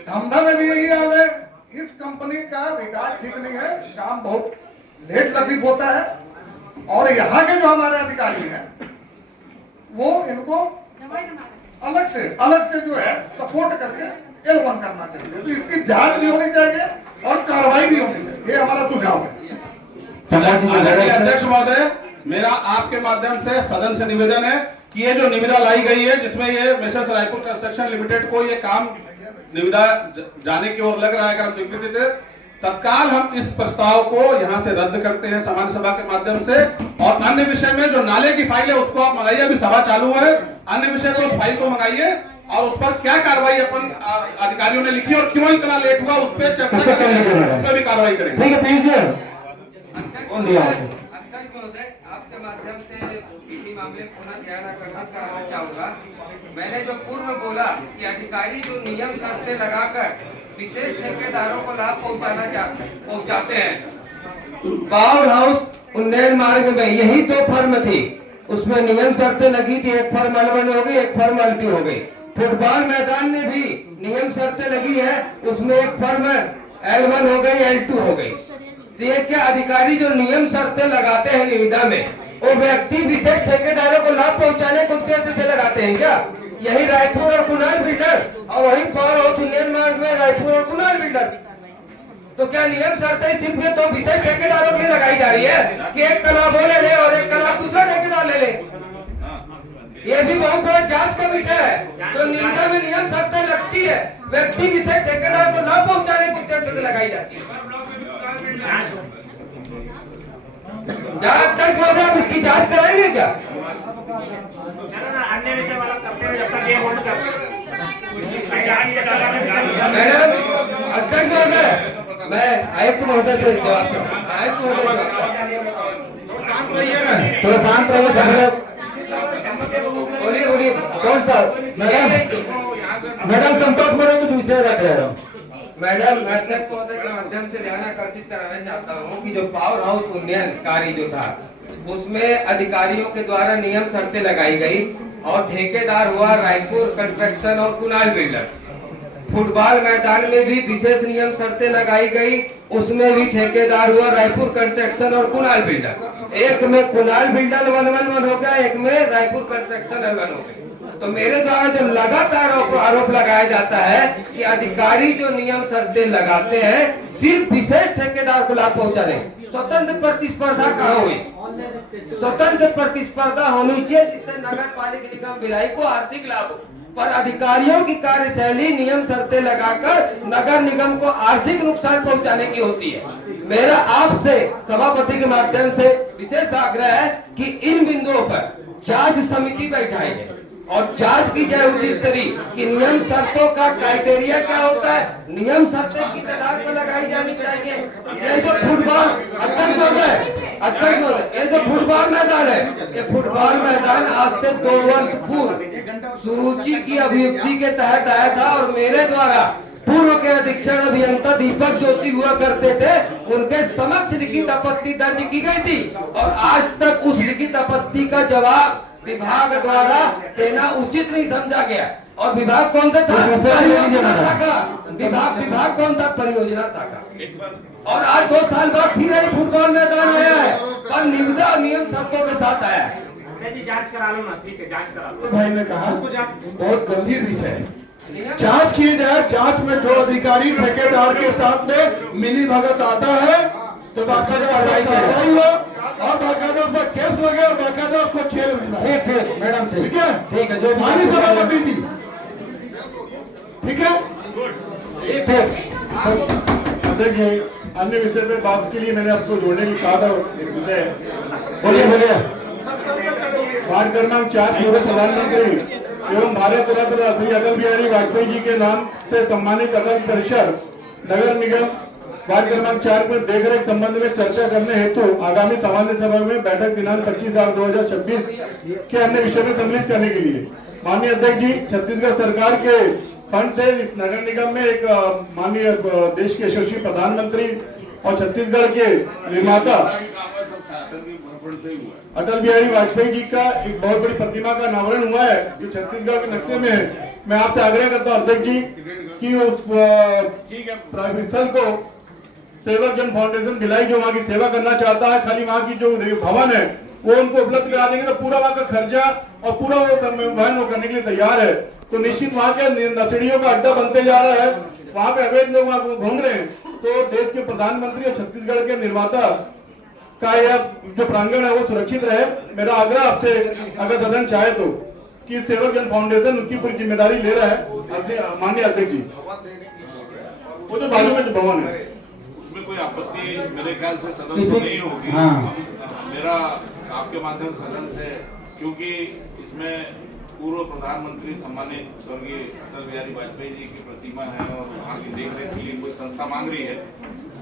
धमधा में भी यही हाल है। इस कंपनी का रिकॉर्ड ठीक नहीं है, काम बहुत लेट लतीफ होता है, और यहाँ के जो हमारे अधिकारी हैं वो इनको अलग से जो है सपोर्ट करके L1 करना चाहिए। तो इसकी जांच भी होनी चाहिए और कार्रवाई भी होनी चाहिए, ये हमारा सुझाव है। अध्यक्ष महोदय, मेरा आपके माध्यम से सदन से निवेदन है कि ये जो निविदा लाई गई है, जिसमें ये मेसर्स रायपुर कंस्ट्रक्शन लिमिटेड को ये काम निविदा जाने की ओर लग रहा है, अगर हम स्वीकृति दे, तत्काल हम इस प्रस्ताव को यहां से रद्द करते हैं सामान्य सभा के माध्यम से। और अन्य विषय में जो नाले की फाइल है उसको आप मंगाइए, अभी सभा चालू है, अन्य विषय को उस फाइल को मंगाइए और उस पर क्या कार्रवाई अपन अधिकारियों ने लिखी और क्यों इतना लेट हुआ उस पर चर्चा करेंगे, उस पर भी कार्रवाई करेंगे। ठीक है, प्लीज। अध्यक्ष महोदय, आपके माध्यम से इसी मामले को पुनः ध्यान आकर्षित कराना चाहूंगा। मैंने जो पूर्व बोला कि अधिकारी जो नियम शर्तें लगाकर विशेष ठेकेदारों को लाभ पहुंचाते हैं। पावर हाउस उन्नयन मार्ग में यही 2 फर्म थी, उसमें नियम शर्तें लगी थी, एक फर्म L1 हो गई, एक फर्म L2 हो गई। फुटबॉल मैदान में भी नियम शर्तें लगी है, उसमें एक फर्म L1 हो गई, L2 हो गई। तो ये क्या अधिकारी जो नियम शर्तें लगाते हैं निविदा में, वो व्यक्ति विशेष ठेकेदारों को लाभ पहुंचाने के उद्देश्य से लगाते हैं क्या? यही रायपुर और कुणाल बिल्डर, और वही पावर हाउस उन्नयन मार्ग में रायपुर और कुणाल बिल्डर। तो क्या नियम शर्तें सिर्फ ये 2 विशेष ठेकेदारों के लिए लगाई जा रही है कि एक तालाब वो ले ले और एक तालाब दूसरा ठेकेदार ले ले? ये भी बहुत बड़ा जांच का विषय है। जो निविदा में नियम शर्तें लगती है, व्यक्ति विशेष ठेकेदार को लाभ पहुंचाने के उद्देश्य से लगाई जाती है। तक महोदय, आप इसकी जांच कराएंगे क्या? अन्य विषय वाला करते हुए जब तक ये होल्ड कर मैडम, अध्यक्ष महोदय, मैं आयुक्त महोदय से जवाब दूंगा। आयुक्त महोदय थोड़ा शांत रहिए। बोलिए कौन सा मैडम संतोष मैडम कुछ विषय रख रहे हो? मैडम, अध्यक्ष महोदय के माध्यम से ध्यान आकर्षित कराना चाहता हूँ कि जो पावर हाउस उन्नयन कार्य जो था, उसमें अधिकारियों के द्वारा नियम शर्तें लगाई गई। और ठेकेदार हुआ रायपुर कंस्ट्रक्शन और कुणाल बिल्डर। फुटबॉल मैदान में भी विशेष नियम शर्तें लगाई गई, उसमें भी ठेकेदार हुआ रायपुर कंस्ट्रक्शन और कुणाल बिल्डर। एक में कुणाल बिल्डर 111 हो गया, एक में रायपुर कंस्ट्रक्शन 1 हो गया। तो मेरे द्वारा जो लगातार आरोप लगाया जाता है कि अधिकारी जो नियम शर्तें लगाते हैं सिर्फ विशेष ठेकेदार को लाभ पहुंचाने, स्वतंत्र प्रतिस्पर्धा कहाँ हुई? स्वतंत्र प्रतिस्पर्धा होनी चाहिए जिससे नगर पालिका निगम भिलाई को आर्थिक लाभ हो, पर अधिकारियों की कार्यशैली नियम शर्तें लगाकर नगर निगम को आर्थिक नुकसान पहुंचाने की होती है। मेरा आपसे सभापति के माध्यम से विशेष आग्रह है कि इन बिंदुओं पर जांच समिति बैठाई जाए और जांच की जाए उचित स्तरीय कि नियम शर्तों का क्राइटेरिया क्या होता है, नियम शर्तें किस आधार पर लगाई जानी चाहिए। ये जो फुटबॉल ये जो फुटबॉल मैदान है, ये फुटबॉल मैदान आज से 2 वर्ष पूर्व सुरुचि की अभियुक्ति के तहत आया था और मेरे द्वारा पूर्व के अधीक्षण अभियंता दीपक जोशी हुआ करते थे, उनके समक्ष लिखित आपत्ति दर्ज की गई थी और आज तक उस लिखित आपत्ति का जवाब विभाग द्वारा देना उचित नहीं समझा गया। और विभाग कौन सा था? परियोजना शाखा। विभाग कौन था? परियोजना शाखा। और आज 2 साल बाद फिर एक फुटबॉल मैदान आया है पर निविदा नियम शर्तों के साथ आया है। जांच करा लो ना, ठीक है जांच करा लो। भाई ने कहा बहुत गंभीर विषय है, जांच की जाए। जांच में जो अधिकारी ठेकेदार के साथ में मिली भगत आता है तो बाकायदा कार्रवाई हो और बाकायदा उस पर केस लगे और बाकायदा उसको जेल में। ठीक मैडम, ठीक है, ठीक है। जो मानी सभापति थी, ठीक है, देखिए अन्य विषय पे बात के लिए मैंने आपको जोड़ने की कहा था। एक विषय बोलिए वार्ड क्रमांक 4 पूर्व प्रधानमंत्री एवं भारत रत्न श्री अटल बिहारी वाजपेयी जी के नाम से सम्मानित अटल परिषद नगर निगम वार्ड क्रमांक 4 में देखरेख संबंध में चर्चा करने हेतु आगामी सामान्य सभा में बैठक दिनांक 25/8/2026 के अन्य विषय में सम्मिलित करने के लिए माननीय अध्यक्ष जी, छत्तीसगढ़ सरकार के फंड से इस नगर निगम में एक माननीय देश के यशस्वी प्रधानमंत्री और छत्तीसगढ़ के निर्माता अटल बिहारी वाजपेयी जी का एक बहुत बड़ी प्रतिमा का अनावरण हुआ है जो छत्तीसगढ़ के नक्शे में है। मैं आपसे आग्रह करता हूं अध्यक्ष जी कि उस स्थल को सेवक जन फाउंडेशन भिलाई जो वहाँ की सेवा करना चाहता है, खाली वहाँ की जो भवन है वो उनको उपलब्ध करा देंगे तो पूरा वहाँ का खर्चा और पूरा वहन वो करने के लिए तैयार है। तो निश्चित वहाँ के नशेड़ियों का अड्डा बनते जा रहा है, वहाँ पे अवैध लोग वहाँ घूम रहे हैं। तो देश के प्रधानमंत्री और छत्तीसगढ़ के निर्माता का यह जो प्रांगण है वो सुरक्षित रहे। मेरा आग्रह आपसे, अगर सदन चाहे तो, कि सेवक जन फाउंडेशन उनकी पूरी जिम्मेदारी ले रहा है। माननीय अध्यक्ष जी, वो जो बाजू में जो भवन है उसमें कोई आपत्ति मेरे ख्याल से सदन को नहीं होगी। मेरा आपके माध्यम सदन से, क्योंकि इसमें पूर्व प्रधानमंत्री सम्मानित स्वर्गीय अटल बिहारी वाजपेयी जी की प्रतिमा है और वहाँ की देखरेख के लिए कोई संस्था मांग रही है,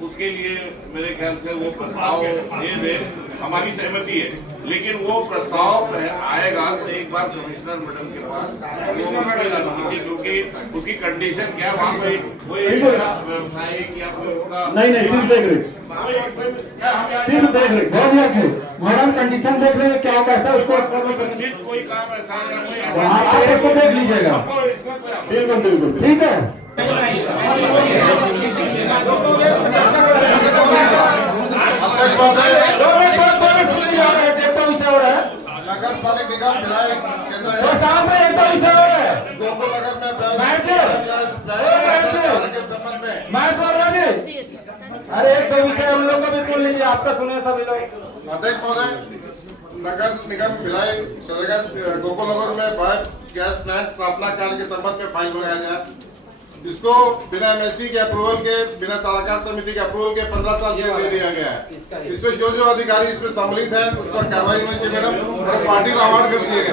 उसके लिए मेरे ख्याल से वो प्रस्ताव दे हमारी सहमति है। लेकिन वो प्रस्ताव आएगा तो एक बार कमिश्नर मैडम के पास वो अनुमति, क्योंकि उसकी कंडीशन क्या, वहाँ पे कोई व्यवसायिक या कोई उसका नहीं सिर्फ देख रहे बहुत अच्छे मैडम कंडीशन देख रहे हैं क्या कैसा उसको कोई काम ऐसा आप इसको देख लीजिएगा। बिल्कुल बिल्कुल ठीक है। नगर पालिका निगम भिलाई केंद्र सामने एक विषय हो रहा है गोकुल नगर में संबंध में मैच वर्मा जी, अरे एक 2 विषय उन लोग को भी सुन लीजिए, आपका सुने सभी लोग। अध्यक्ष महोदय, नगर निगम भिलाई सदरगत गोकुल नगर में बायो गैस प्लांट स्थापना कार्य के संबंध में फाइन लगाया जाए। इसको बिना एमएससी के अप्रूवल के, बिना सलाहकार समिति के अप्रूवल के 15 साल जेल दे दिया गया है। इसमें जो अधिकारी इसमें सम्मिलित है उस पर कार्रवाई होनी चाहिए मैडम, और पार्टी को अवार्ड कर दिए गए।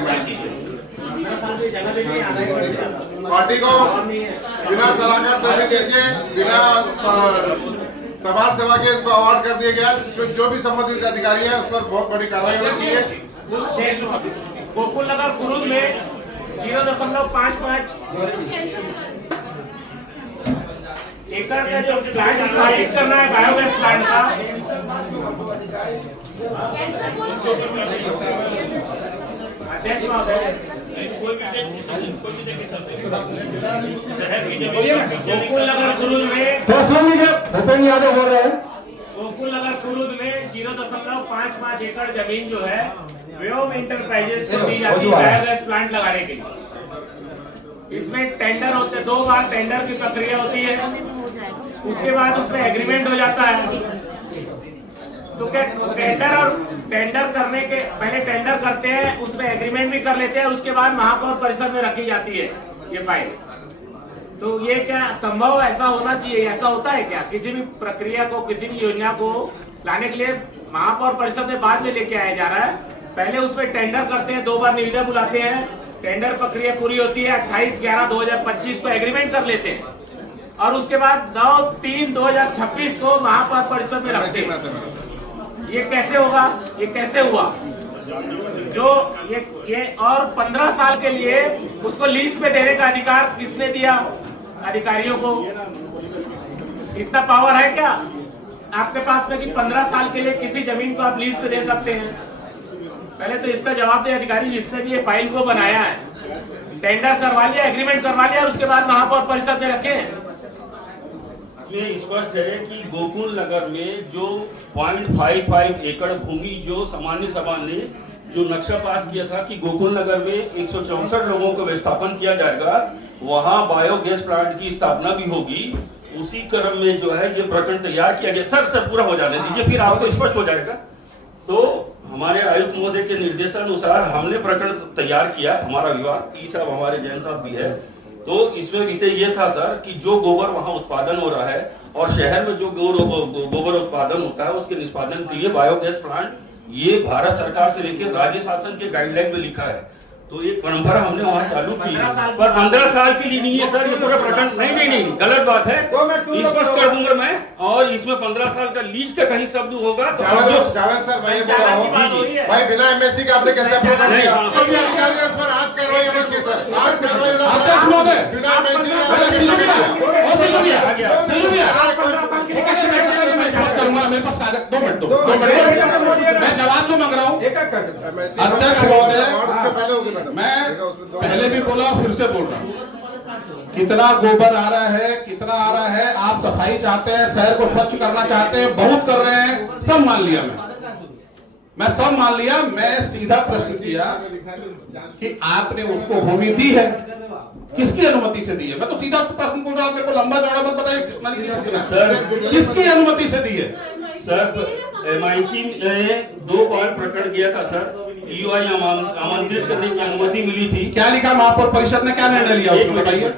पार्टी को बिना सलाहकार समिति से, बिना समाज सेवा के इनको अवार्ड कर दिया गया। इसमें जो भी संबंधित अधिकारी है उस पर बहुत बड़ी कार्रवाई होनी चाहिए। गोकुल नगर कुरुल में 0.55 एकड़ का जो प्लांट स्थापित करना है बायोगैस प्लांट का, अध्यक्ष महोदय, गोकुल नगर कुरुद में तो सुन लीजिए, भूपेंद्र यादव बोल रहे हैं। गोकुल नगर कुरुद में 0.55 एकड़ जमीन जो है व्योम इंटरप्राइजेस को दी जाती है बायोगैस प्लांट लगाने के लिए। इसमें टेंडर होते, 2 बार टेंडर की प्रक्रिया होती है, उसके बाद उसमें एग्रीमेंट हो जाता है। तो क्या टेंडर करने के पहले टेंडर करते हैं, उसमें एग्रीमेंट भी कर लेते हैं, उसके बाद महापौर परिषद में रखी जाती है ये फाइल। तो ये क्या संभव ऐसा होना चाहिए? ऐसा होता है क्या? किसी भी प्रक्रिया को, किसी भी योजना को लाने के लिए महापौर परिषद में बाद में लेके आया जा रहा है, पहले उसमें टेंडर करते हैं, 2 बार निविदा बुलाते हैं, टेंडर प्रक्रिया पूरी होती है, 28/11/2025 को एग्रीमेंट कर लेते हैं और उसके बाद 9/3/2026 को महापौर परिषद में रखते हैं। ये कैसे होगा? ये कैसे हुआ? जो ये और 15 साल के लिए उसको लीज पे देने का अधिकार किसने दिया? अधिकारियों को। इतना पावर है क्या आपके पास में कि 15 साल के लिए किसी जमीन को आप लीज पे दे सकते हैं? पहले तो इसका जवाब दे अधिकारी जिसने भी ये फाइल को बनाया है। टेंडर करवा लिया, एग्रीमेंट करवा लिया और उसके बाद महापौर परिषद में रखे। ये स्पष्ट है कि गोकुल नगर में जो 0.55 एकड़ भूमि जो सामान्य सभा ने जो नक्शा पास किया था कि गोकुल नगर में 164 लोगों को विस्थापन किया जाएगा, वहां बायोगैस प्लांट की स्थापना भी होगी। उसी क्रम में जो है ये प्रकरण तैयार किया गया। सर पूरा हो जाने दीजिए, फिर आपको स्पष्ट हो जाएगा। तो हमारे आयुक्त महोदय के निर्देशानुसार हमने प्रकरण तैयार किया, हमारा विभाग, ई साहब हमारे जैन साहब भी है। तो इसमें विषय ये था सर कि जो गोबर वहां उत्पादन हो रहा है और शहर में जो गोबर उत्पादन होता है उसके निष्पादन के लिए बायोगैस प्लांट, ये भारत सरकार से लेकर राज्य शासन के गाइडलाइन में लिखा है। तो ये परंपरा हमने वहाँ चालू की है, पर 15 साल के लिए नहीं है सर ये पूरा प्रकरण। नहीं, गलत बात है, स्पष्ट कर दूंगा मैं। और इसमें 15 साल का लीज का कहीं शब्द होगा तो जावेद सर मैं ये बोल रहा हूँ भाई, बिना एमएससी के आपने कैसे अप्रूव कर दिया? आज कार्रवाई होनी चाहिए सर, आज कार्रवाई होना। अध्यक्ष महोदय, बिना एमएससी मेरे पास कागज 2 मिनट मैं जवाब जो मांग रहा हूँ। अध्यक्ष महोदय, मैं पहले भी बोला फिर से बोल रहा हूँ, कितना गोबर आ रहा है, कितना आ रहा है, आप सफाई चाहते हैं, शहर को स्वच्छ करना चाहते हैं, बहुत कर रहे हैं, सब मान लिया मैं सब मान लिया। मैं सीधा प्रश्न किया कि आपने उसको भूमि दी है, किसकी अनुमति से दी है? मैं तो सीधा प्रश्न पूछ रहा हूँ, मेरे को लंबा चौड़ा मत बताइए, किसकी अनुमति से दी है? सर एमआईसी ने 2 बार प्रकरण किया था सर, ईओआई आमंत्रित करने की अनुमति मिली थी। क्या लिखा महापौर परिषद ने, क्या निर्णय लिया उसमें बताइए?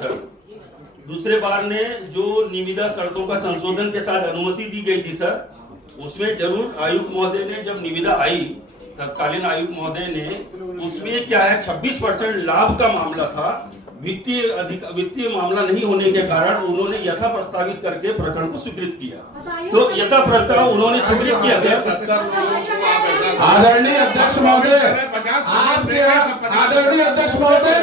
दूसरे बार ने जो निविदा शर्तों का संशोधन के साथ अनुमति दी गई थी सर, उसमें जरूर आयुक्त महोदय ने जब निविदा आई, तत्कालीन आयुक्त महोदय ने, उसमें क्या है 26% लाभ का मामला था। वित्तीय मामला नहीं होने के कारण उन्होंने यथा प्रस्तावित करके प्रकरण को स्वीकृत किया। तो यथा प्रस्ताव उन्होंने स्वीकृत किया था। आदरणीय अध्यक्ष महोदय, आपके आदरणीय अध्यक्ष महोदय,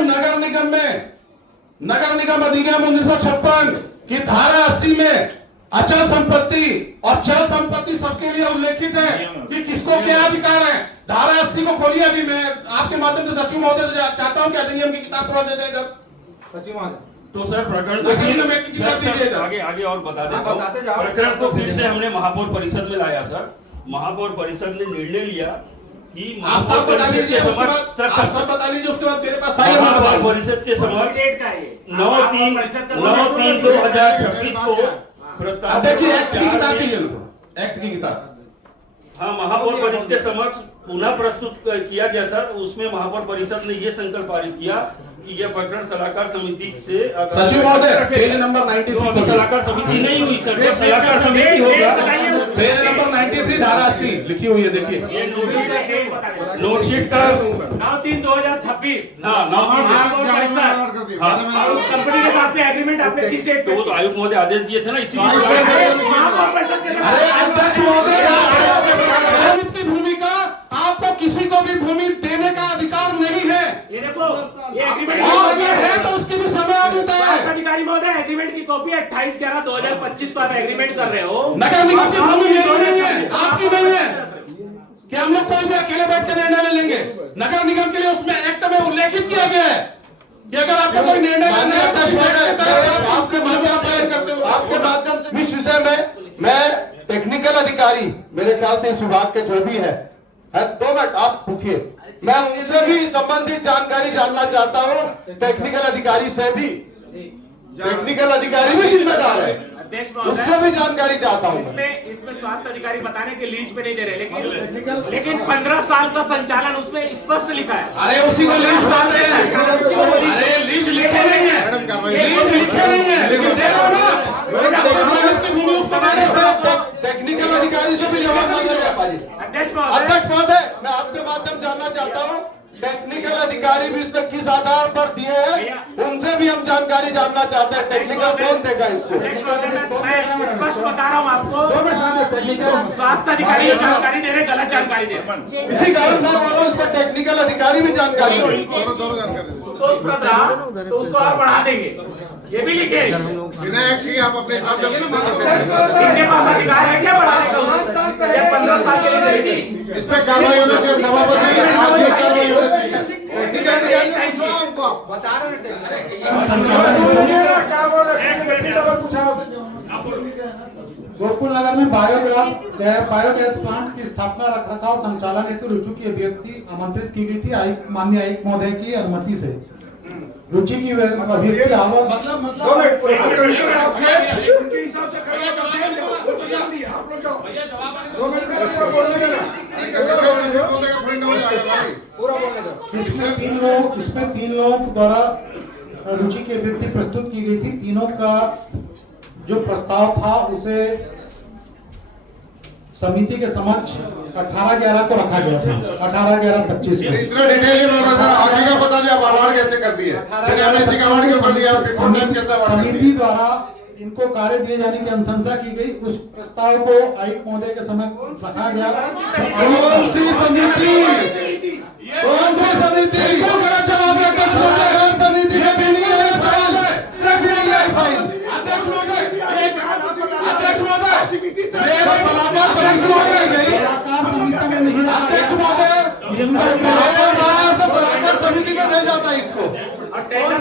नगर निगम अधिनियम 1956 की धारा 80 में अचल संपत्ति और चल संपत्ति सबके लिए उल्लेखित है कि किसको क्या अधिकार है। धारा 80 को खोलिए। अभी मैं आपके माध्यम से सचिव महोदय से चाहता हूं कि अधिनियम की किताब थोड़ा दे देगा सचिव महोदय। तो सर प्रकरण आगे और बता देता हूं। प्रकरण को फिर से हमने महापौर परिषद में लाया सर। महापौर परिषद ने निर्णय लिया कि महापौर परिषद के समक्ष सर बता लीजिए, उसके बाद मेरे पास फाइल महापौर परिषद के समक्ष 9/3/2026 को प्रस्ताव एक्ट की किताब हाँ महापौर परिषद के समक्ष पुनः प्रस्तुत किया गया सर। उसमें महापौर परिषद ने ये संकल्प पारित किया कि यह प्रकरण सलाहकार समिति से सचिव महोदय पेज नंबर 93 सलाहकार समिति नहीं हुई सर, सलाहकार समिति होगा। पेज नंबर 93 धारा 80 लिखी हुई है, देखिए ये नोटशीट का 9/3/2026 उस कंपनी के साथ में एग्रीमेंट आपने किस डेट पे? तो आयुक्त महोदय आदेश दिए थे ना, इसीलिए अध्यक्ष महोदय की भूमिका, आपको किसी को भी भूमि देने का अधिकार नहीं है। ये देखो ये एग्रीमेंट और अगर है तो उसकी भी समय होता है। अधिकारी महोदय एग्रीमेंट की कॉपी 28/11/2025 को आप एग्रीमेंट कर रहे हो। नगर निगम की भूमि मेरी नहीं है, आपकी नहीं है कि हम लोग कोई भी अकेले बैठ कर निर्णय ले लेंगे। नगर निगम के लिए उसमें एक्ट कि अगर आपको कोई निर्णय करना है तो आपके माध्यम से इस विषय में मैं टेक्निकल अधिकारी मेरे ख्याल से इस विभाग के जो भी है 2 मिनट आप रुकिए, मैं उनसे भी संबंधित जानकारी जानना चाहता हूँ। टेक्निकल अधिकारी से भी, टेक्निकल अधिकारी भी जिम्मेदार है, उससे भी जानकारी चाहता हूँ। इसमें स्वास्थ्य अधिकारी बताने के लीज पे नहीं दे रहे, लेकिन 15 साल का संचालन उसमें स्पष्ट लिखा है। अरे उसी को लीज मानते हैं। अरे लीज लिखे नहीं है, लीज लिखे नहीं है, लेकिन दे रहा ना। टेक्निकल अधिकारी से भी जमा मांगा जाए पाजी। अध्यक्ष महोदय, मैं आपके माध्यम जानना चाहता हूँ टेक्निकल अधिकारी भी इसमें किस आधार पर दिए हैं, उनसे भी हम जानकारी जानना चाहते हैं। टेक्निकल कौन देगा इसको? मैं स्पष्ट बता रहा हूँ आपको, स्वास्थ्य अधिकारी जो जानकारी दे रहे गलत जानकारी दे रहे। इसी कारण मैं बोल रहा हूँ, इस पर टेक्निकल अधिकारी भी जानकारी दे। तो उसको और बढ़ा देंगे, ये भी लिखे। विनायक जी आप अपने हिसाब से इनके पास अधिकार है क्या बढ़ाने का? 15 साल के लिए इसमें कार्रवाई होना चाहिए, सभापति आज ये कार्रवाई होना चाहिए। बता रहे गोकुल नगर में बायोगैस प्लांट की स्थापना रख रखाव संचालन हेतु रुचि की अभ्यर्थी आमंत्रित की गई थी माननीय आयुक्त महोदय की अनुमति से। रुचि की अभ्यर्थी इसमें 3 लोगों द्वारा रुचि की अभ्यर्थी प्रस्तुत की गई थी। तीनों का जो प्रस्ताव था उसे समिति के समक्ष 18/11 को रखा गया था। 18/11/25 को इतना डिटेल में आगे का पता नहीं, आप आवार कैसे कर दिए? समिति द्वारा इनको कार्य दिए जाने की अनुशंसा की गई। उस प्रस्ताव को आयुक्त महोदय के समक्ष रखा गया। कौन सी समिति? कौन सी समिति? समिति में भी नहीं है फाइल, नहीं है फाइल। अध्यक्ष समिति में भेजा था इसको। टेंडर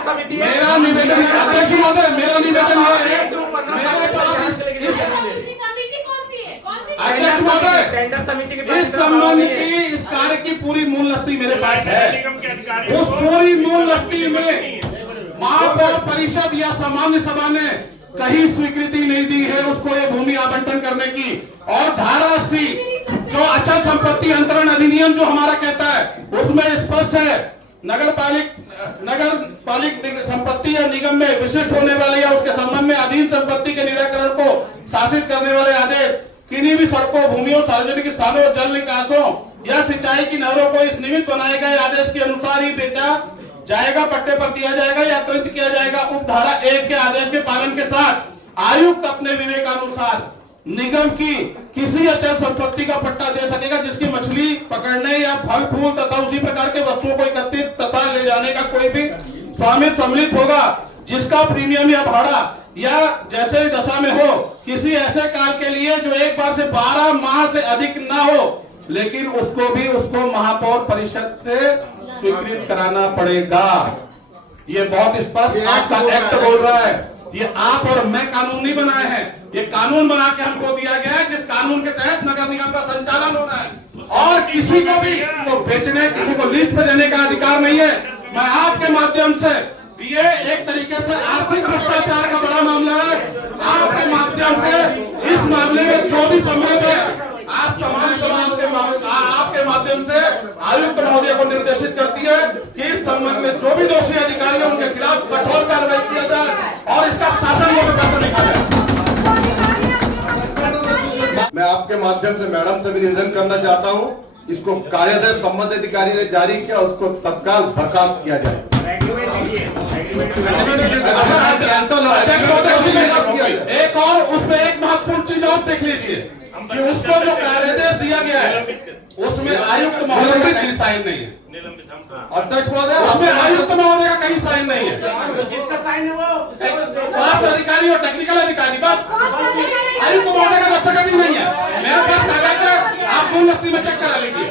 समिति मेरा निवेदन है, अध्यक्ष महोदय मेरा निवेदन है, समिति कौन सी है? कौन सी अध्यक्ष महोदय टेंडर समिति के इस संबंध की इस कार्य की पूरी मूल लस्ती मेरे पास है। उस पूरी मूल लस्ती में महापौर परिषद या सामान्य सभा ने कहीं स्वीकृति नहीं दी है उसको ये भूमि आवंटन करने की। और धारा 80 जो अचल संपत्ति अंतरण अधिनियम जो हमारा कहता है उसमें स्पष्ट है, नगर पालिक संपत्ति या निगम में विशिष्ट होने वाले या उसके संबंध में अधीन संपत्ति के निराकरण को शासित करने वाले आदेश किन्हीं भी सड़कों, भूमियों, सार्वजनिक स्थानों, जल निकासों या सिंचाई की नहरों को इस निमित्त बनाए गए आदेश के अनुसार ही बेचा जाएगा, पट्टे पर दिया जाएगा या तुरंत किया जाएगा। उपधारा 1 के आदेश के पालन के साथ आयुक्त अपने विवेकानुसार निगम की किसी अचल संपत्ति का पट्टा दे सकेगा जिसकी मछली पकड़ने या फल फूल तथा उसी प्रकार के वस्तुओं को एकत्रित तथा ले जाने का कोई भी स्वामित्व सम्मिलित होगा, जिसका प्रीमियम या भाड़ा या जैसे दशा में हो किसी ऐसे काल के लिए जो 1 बार से 12 माह से अधिक ना हो, लेकिन उसको महापौर परिषद से स्वीकृत कराना पड़ेगा। ये बहुत स्पष्ट आपका एक्ट बोल रहा है। ये आप और मैं कानून नहीं बनाए हैं, ये कानून बना के हमको दिया गया है जिस कानून के तहत नगर निगम का संचालन हो रहा है। और किसी को भी तो बेचने, किसी को लीज पे देने का अधिकार नहीं है। मैं आपके माध्यम से, ये एक तरीके से आर्थिक भ्रष्टाचार का बड़ा मामला है। आपके माध्यम से इस मामले में जो भी सम्मिलित है आज समाज समाज के आपके माध्यम से आयुक्त महोदय को निर्देशित करती है कि इस संबंध में जो भी दोषी अधिकारी है उनके खिलाफ कठोर कार्रवाई किया जाए और इसका शासन को कैसे निकाला जाए। मैं आपके माध्यम से मैडम से भी निवेदन करना चाहता हूं, इसको कार्यादेश संबंधित अधिकारी ने जारी किया, उसको तत्काल बर्खास्त किया जाए। एक और उसमें एक महत्वपूर्ण चीज और देख लीजिए कि उसको जो कार्यादेश दिया गया है उसमें आयुक्त महोदय का कहीं साइन नहीं है। अध्यक्ष महोदय, उसमें आयुक्त महोदय का कहीं साइन नहीं है। जिसका साइन है वो स्वास्थ्य अधिकारी और टेक्निकल अधिकारी, बस आयुक्त महोदय का दस्तखत ही नहीं है। मेरे पास कागज है, आप मूल लस्ती में चेक करा लीजिए।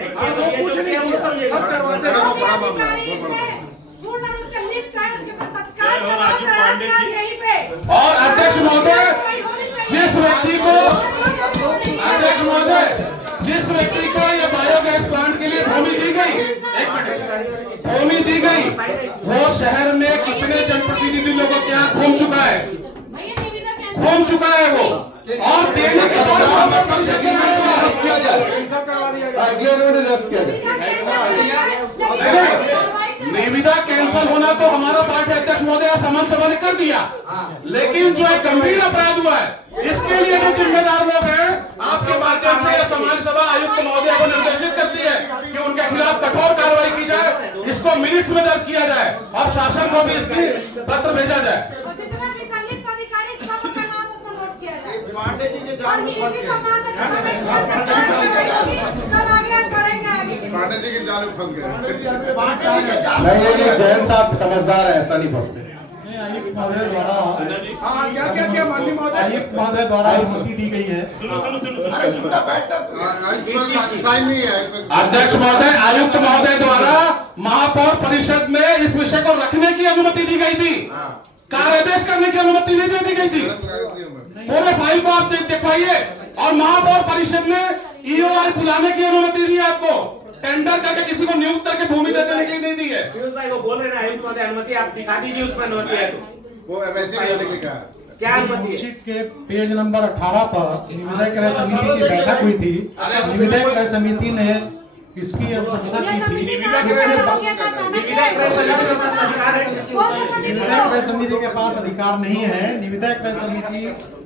वो कुछ नहीं किया, सब करवाते हैं। वो बड़ा मामला है, वो बड़ा पूर्ण रूप से लिप्त है, उसके बाद तत्काल जवाब कराना यहीं पे। और अध्यक्ष महोदय, जिस व्यक्ति को अध्यक्ष महोदय, जिस व्यक्ति को ये बायोगैस प्लांट के लिए भूमि दी गई, भूमि दी गई, वो शहर में कितने जनप्रतिनिधि लोगों के यहाँ घूम चुका है, घूम चुका है वो, और देने के बाद निविदा कैंसिल होना तो हमारा पार्टी अध्यक्ष महोदय समन सभा ने कर दिया, लेकिन जो एक गंभीर अपराध हुआ है, इसके लिए जो जिम्मेदार लोग हैं, आपके माध्यम से समाज सभा आयुक्त महोदय को निर्देशित करती है कि उनके खिलाफ कठोर कार्रवाई की जाए, इसको मिनट्स में दर्ज किया जाए और शासन को भी इसकी पत्र भेजा जाए। पांडे जी की जाल में फंस गए। नहीं, ये जैन साहब समझदार है, ऐसा नहीं फंसते। आयुक्त महोदय द्वारा क्या माननीय महोदय, आयुक्त महोदय द्वारा अनुमति दी गई है। साइन नहीं है। अध्यक्ष महोदय, आयुक्त महोदय द्वारा महापौर परिषद में इस विषय को रखने की अनुमति दी गई थी, कार्यादेश करने की अनुमति नहीं दी गई थी। पूरे फाइल को आप दिखवाइए, और महापौर परिषद में ईओआई बुलाने की अनुमति दी है आपको, टेंडर करके किसी को नियुक्त करके भूमि देने की नहीं दी है। पीयूष भाई वो बोल रहे हैं आयुक्त महोदय अनुमति, आप दिखा दीजिए उसमें अनुमति है तो। वो एमएससी में लिखने का क्या अनुमति है? शीट के पेज नंबर 18 पर निविदा क्रय समिति की बैठक हुई थी। निविदा क्रय समिति ने इसकी अनुशंसा की थी। निविदा क्रय समिति के पास अधिकार नहीं है। निविदा क्रय समिति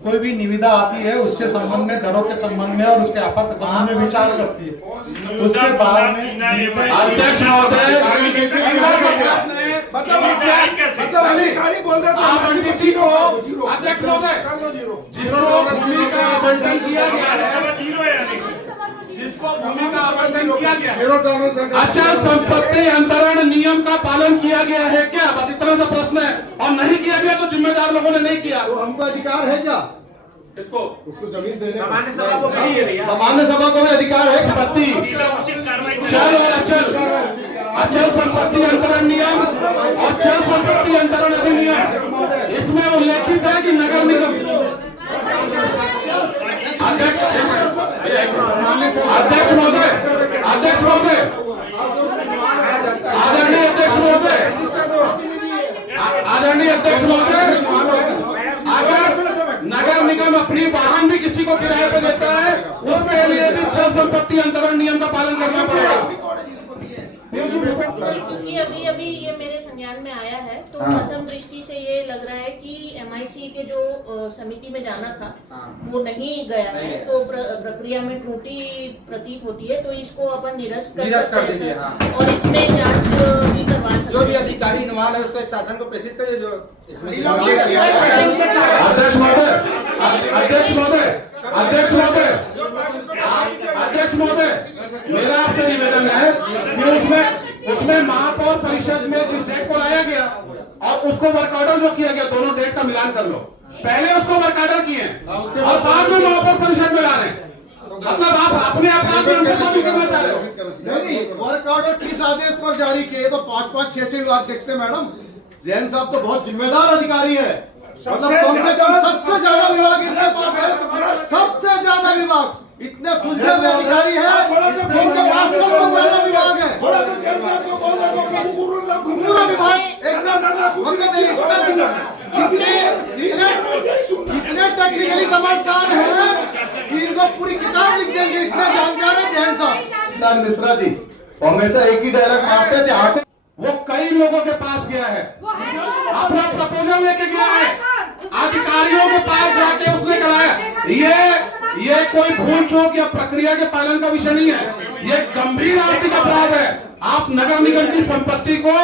कोई भी निविदा आती है उसके संबंध में, दरों के संबंध में और उसके आफत के संबंध में विचार करती है। उसके बाद में अध्यक्ष महोदय, मतलब अधिकारी बोल रहे थे अध्यक्ष महोदय, जिसको भूमि का आवंटन किया गया है, जिसको भूमि का आवंटन किया गया है, अचल संपत्ति अंतरण नियम का पालन किया गया है क्या? बस इतना सा प्रश्न है। और नहीं किया गया तो जिम्मेदार लोगों ने नहीं किया। तो हमको अधिकार है क्या? इसको उसको जमीन देने सामान्य सभा को भी है भैया। सामान्य सभा को भी अधिकार है। संपत्ति चल और अचल, अचल संपत्ति अंतरण नियम और चल संपत्ति अंतरण अधिनियम, इसमें उल्लेखित है कि नगर निगम अध्यक्ष महोदय, अध्यक्ष महोदय, आदरणीय अध्यक्ष महोदय, आदरणीय अध्यक्ष महोदय, अगर नगर निगम अपनी वाहन भी किसी को किराए पे देता है, उसके लिए भी चल संपत्ति अंतरण नियम का पालन करना पड़ेगा। क्योंकि अभी अभी ये मेरे संज्ञान में आया है, तो प्रथम दृष्टि से ये लग रहा है कि एमआईसी के जो समिति में जाना था वो नहीं गया है, तो प्रक्रिया में त्रुटि प्रतीत होती है, तो इसको अपन निरस्त कर सकते हैं और इसमें जांच भी करवा सकते हैं। जो भी अधिकारी नुमान है उसको एक शासन को प्रेषित करिए जो इसमें। अध्यक्ष महोदय, अध्यक्ष महोदय, अध्यक्ष महोदय, अध्यक्ष महोदय, मेरा आपसे निवेदन है कि उसमें महापौर परिषद में जिस डेट को लाया गया और उसको वर्क ऑर्डर जो किया गया, दोनों डेट का मिलान कर लो। पहले उसको वर्क ऑर्डर किए और बाद में महापौर परिषद में ला रहे हैं, मतलब आप अपने अपराध में उनको शामिल करना चाह रहे हो। नहीं, वर्क ऑर्डर किस आदेश पर जारी किए? तो 5-5, 6-6 विभाग देखते हैं मैडम। जैन साहब तो बहुत जिम्मेदार अधिकारी है, मतलब कम से कम सबसे ज्यादा विभाग इनके पास है, सबसे ज्यादा विभाग, इतने सुलझे हुए अधिकारी है, इनके पास सबसे ज्यादा विभाग है। पूरा विभाग इतने टेक्निकली समझदार है कि इनको पूरी किताब लिख देंगे, इतने जानकार है जैन साहब। मिश्रा जी हमेशा एक ही डायलॉग मारते थे, वो कई लोगों के पास गया है, अपना प्रपोजल लेके गया है, अधिकारियों के पास जाके उसने कराया। ये कोई भूल चूक या प्रक्रिया के पालन का विषय नहीं है, ये गंभीर आर्थिक अपराध है। आप नगर निगम की संपत्ति को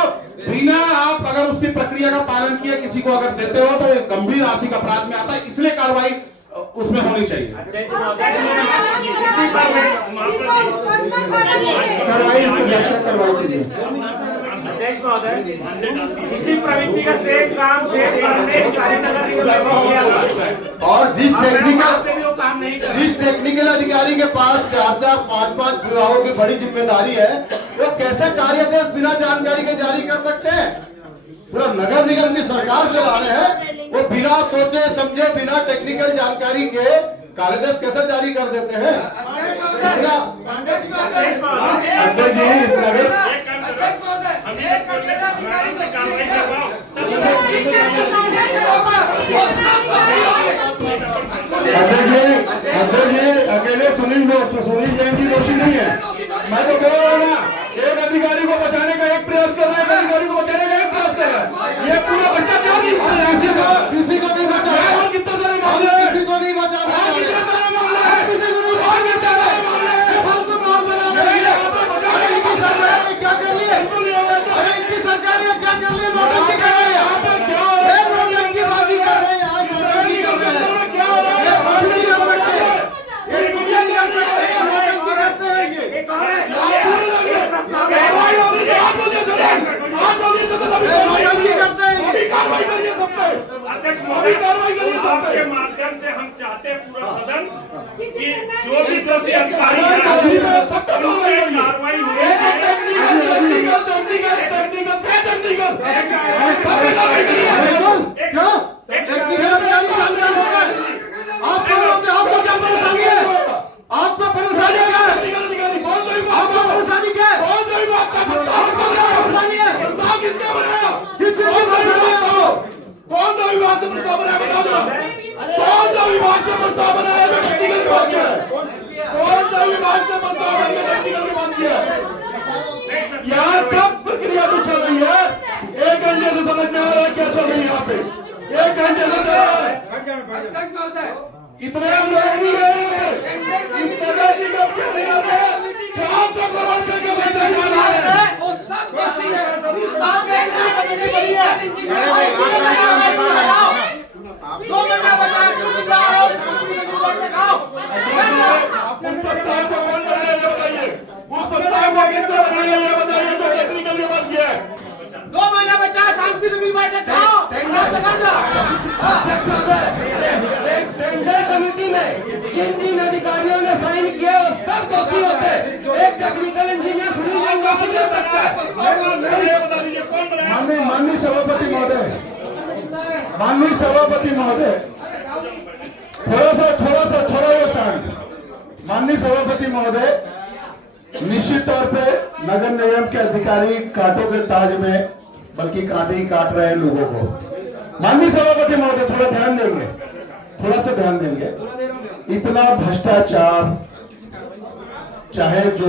बिना आप अगर उसकी प्रक्रिया का पालन किए किसी को अगर देते हो तो ये गंभीर आर्थिक अपराध में आता है, इसलिए कार्रवाई उसमें होनी चाहिए। अध्यक्ष महोदय, इसी प्रवृत्ति का सेम काम सेम करने सारे नगर निगम किया और जिस टेक्निकल काम जिस टेक्निकल अधिकारी के पास 4-4, 5-5 विभागों की बड़ी जिम्मेदारी है, वो कैसे कार्यादेश बिना जानकारी के जारी कर सकते हैं? पूरा नगर निगम की सरकार चला रहे हैं, वो बिना सोचे समझे, बिना टेक्निकल जानकारी के कार्यादेश कैसे जारी कर देते हैं? अकेले सुनील जैन की दोषी नहीं है। मैं तो बोल रहा हूँ ना, एक अधिकारी को बचाने का एक प्रयास कर रहा है, एक अधिकारी को बचाने का एक प्रयास कर रहा है। ये पूरा भ्रष्टाचार नहीं किसी को नहीं बचा है। और कितना सारे मामले हैं, किसी को नहीं बचा है, कितने सारे मामले हैं, किसी को नहीं बचा है। फालतू मामले क्या कर लिए? इनकी सरकार ने क्या कर लिया? नोटबंदी कर रही है। यहाँ पे क्या हो रहा है? नोटबंदी बाजी कर रहे हैं। यहाँ नोटबंदी कर रहे हैं। क्या हो रहा है? आपके माध्यम से हम चाहते हैं पूरा सदन कि जो भी दोषी अधिकारी कार्रवाई आपको परेशानी क्या है? आपको परेशानी क्या है? परेशानी है? किसने बनाया? किस चीज की परेशानी है आपको? कौन सा विभाग से प्रस्ताव बनाया? बता दो। कौन सा विभाग से प्रस्ताव बनाया जो टेक्निकल विभाग किया है? कौन सा विभाग से प्रस्ताव बनाया टेक्निकल विभाग किया है? यहाँ सब प्रक्रिया जो चल रही है, 1 घंटे से समझ में आ रहा है क्या चल रही है यहाँ पे। 1 घंटे से चल रहा है। इतने हम लोग नहीं रहे, इस नगर निगम के नहीं आते, 400 करोड़ रुपए के वेतन जा रहे हैं। कमेटी में जिन 3 अधिकारियों ने साइन किया वो सब दोषी होते हैं। एक टेक्निकल इंजीनियर सुनील जैन दोषी नहीं हो सकता है। माननीय सभापति महोदय, थोड़ा वो शांत। माननीय सभापति महोदय, निश्चित तौर पे नगर निगम के अधिकारी कांटों के ताज में बल्कि कांटे ही काट रहे हैं लोगों को। माननीय सभापति महोदय थोड़ा ध्यान देंगे, थोड़ा सा ध्यान देंगे। इतना भ्रष्टाचार चाहे जो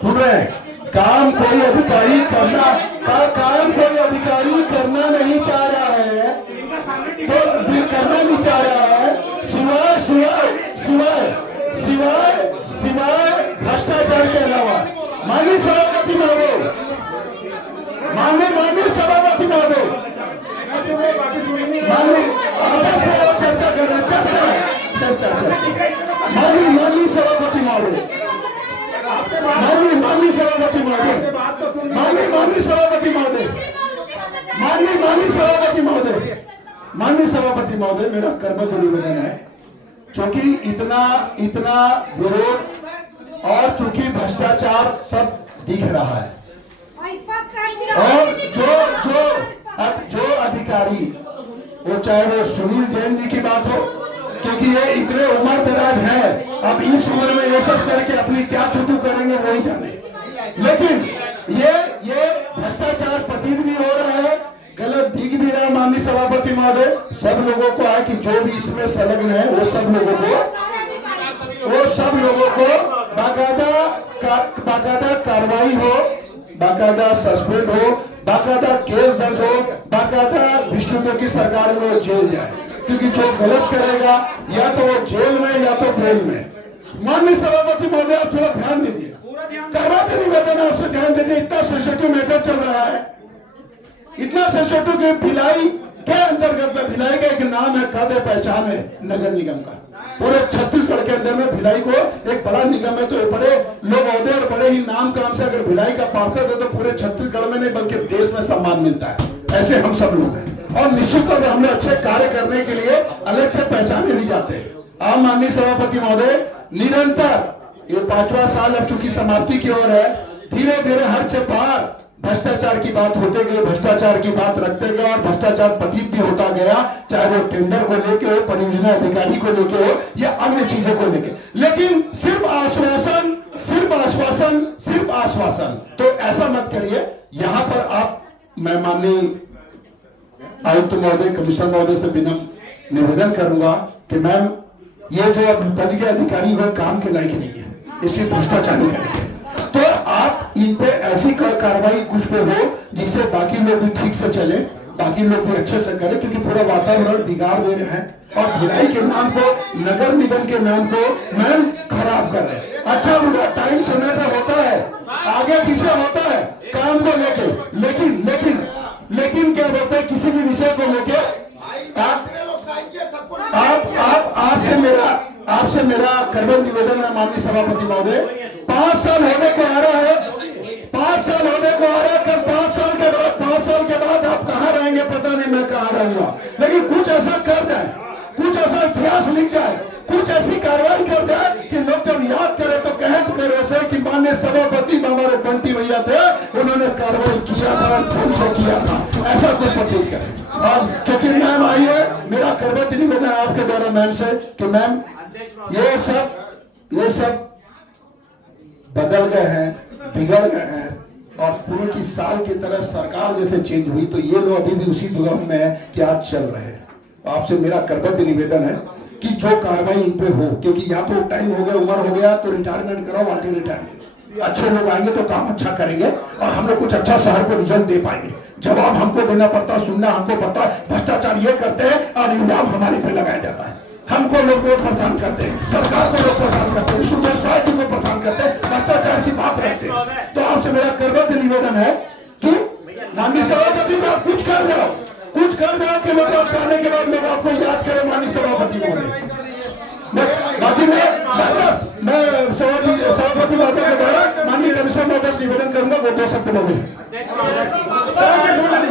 सुन रहे हैं, काम कोई अधिकारी करना नहीं चाह रहा है, तो करना नहीं चाह रहा है सिवाय भ्रष्टाचार के अलावा। माननीय सभापति महोदय, माननीय सभापति महोदय, आपस में चर्चा कर रहे हैं, चर्चा माननीय सभापति महोदय, माननीय सभापति महोदय, मेरा कर्मठ निवेदन है, क्योंकि इतना विरोध और चूंकि भ्रष्टाचार सब दिख रहा है, और जो अधिकारी, वो चाहे वो सुनील जैन जी की बात हो, क्योंकि ये इतने उम्र दराज है, अब इस उम्र में ये सब करके अपनी क्या थुतू करेंगे वही जाने। लेकिन ये भ्रष्टाचार पतित भी हो रहा है, गलत दिख भी रहा है। माननीय सभापति महोदय, सब लोगों को है कि जो भी इसमें संलग्न है वो सब लोगों को बाकायदा कार्रवाई हो, बाकायदा सस्पेंड हो, बाकायदा केस दर्ज हो, बाकायदा विष्णुदेव की सरकार में जेल जाए, क्योंकि जो गलत करेगा या तो वो जेल में या तो जेल में। माननीय सभापति महोदय, आप थोड़ा ध्यान दीजिए, करवाते निवेदन आपसे ध्यान दीजिए। इतना सेंसिटिव मैटर चल रहा है, इतना सेंसिटिव कि भिलाई के अंतर्गत में, भिलाई का एक नाम है, खाद्य पहचान है नगर निगम का। पूरे छत्तीसगढ़ के अंदर में भिलाई को एक बड़ा निगम है, तो बड़े लोग होते हैं और बड़े ही नाम काम से अगर भिलाई का पार्षद है तो पूरे छत्तीसगढ़ में नहीं बल्कि देश में सम्मान मिलता है। ऐसे हम सब लोग हैं, और निश्चित तौर पर हमें अच्छे कार्य करने के लिए अलग से पहचाने भी जाते हैं। आप माननीय सभापति महोदय निरंतर ये 5वां साल अब चूंकि समाप्ति की ओर है, धीरे धीरे हर बार भ्रष्टाचार की बात होते गए, भ्रष्टाचार की बात रखते गए और भ्रष्टाचार पतित भी होता गया, चाहे वो टेंडर को लेके हो, परियोजना अधिकारी को लेके हो या अन्य चीजों को लेके। लेकिन सिर्फ आश्वासन, सिर्फ आश्वासन, सिर्फ आश्वासन, तो ऐसा मत करिए। यहाँ पर आप, मैं माननीय आयुक्त महोदय, कमिश्नर महोदय से विनम्र निवेदन करूंगा कि मैम ये जो अब पद के अधिकारी हुए काम के लायक नहीं है, इससे भ्रष्टाचारी करेंगे, तो आप इन पे ऐसी कार्रवाई कुछ पे हो जिससे बाकी लोग भी ठीक से चले, बाकी लोग भी अच्छे से करें, क्योंकि पूरा वातावरण बिगाड़ दे रहे हैं और भिलाई के नाम को, नगर निगम के नाम को मैम खराब कर रहे हैं। अच्छा बुरा टाइम समय पर होता है, आगे पीछे होता है काम को लेके, लेकिन लेकिन लेकिन क्या बोलते हैं, किसी भी विषय को लेके आपसे मेरा करबद्ध निवेदन है माननीय सभापति महोदय, 5 साल होने को आ रहा है, 5 साल होने को आ रहा है, कल 5 साल के बाद आप कहाँ रहेंगे पता नहीं, मैं कहाँ रहूंगा, लेकिन कुछ ऐसा कर जाए, कुछ ऐसा इतिहास लिख जाए, कुछ ऐसी कार्रवाई कर जाए कि लोग जब याद करें तो कहें तो वैसे कि माननीय सभापति हमारे बंटी भैया थे, उन्होंने कार्रवाई किया था और ढंग से किया था, ऐसा कोई प्रतीक करे। और चूंकि मैम आई है, मेरा करबद्ध निवेदन है आपके द्वारा मैम से कि मैम ये सब बदल गए हैं, बिगड़ गए हैं और पूरे की साल की तरह सरकार जैसे चेंज हुई तो ये लोग अभी भी उसी दुगम में है कि आज चल रहे हैं। आपसे मेरा करबद्ध निवेदन है कि जो कार्रवाई इन पे हो, क्योंकि या तो टाइम हो गया, उम्र हो गया तो रिटायरमेंट कराओ, वाल्टी रिटायरमेंट, अच्छे लोग आएंगे तो काम अच्छा करेंगे और हम लोग कुछ अच्छा शहर को रिजल्ट दे पाएंगे। जवाब हमको देना पड़ता, सुनना हमको पड़ता, भ्रष्टाचार ये करते हैं और इल्जाम हमारे पे लगाया जाता है, हमको लोग परेशान करते हैं, सरकार को लोग परेशान करते हैं, सोसाइटी को परेशान करते हैं, भ्रष्टाचार की बात रखते हैं। तो आपसे मेरा करबद्ध निवेदन है कि माननीय सभापति को कुछ कर जाओ कि लोग आने के बाद लोग आपको याद करें माननीय सभापति महोदय। बस बाकी मैं सभापति महोदय के द्वारा माननीय कमिश्नर महोदय से निवेदन करूंगा, वो 2 शब्द बोले।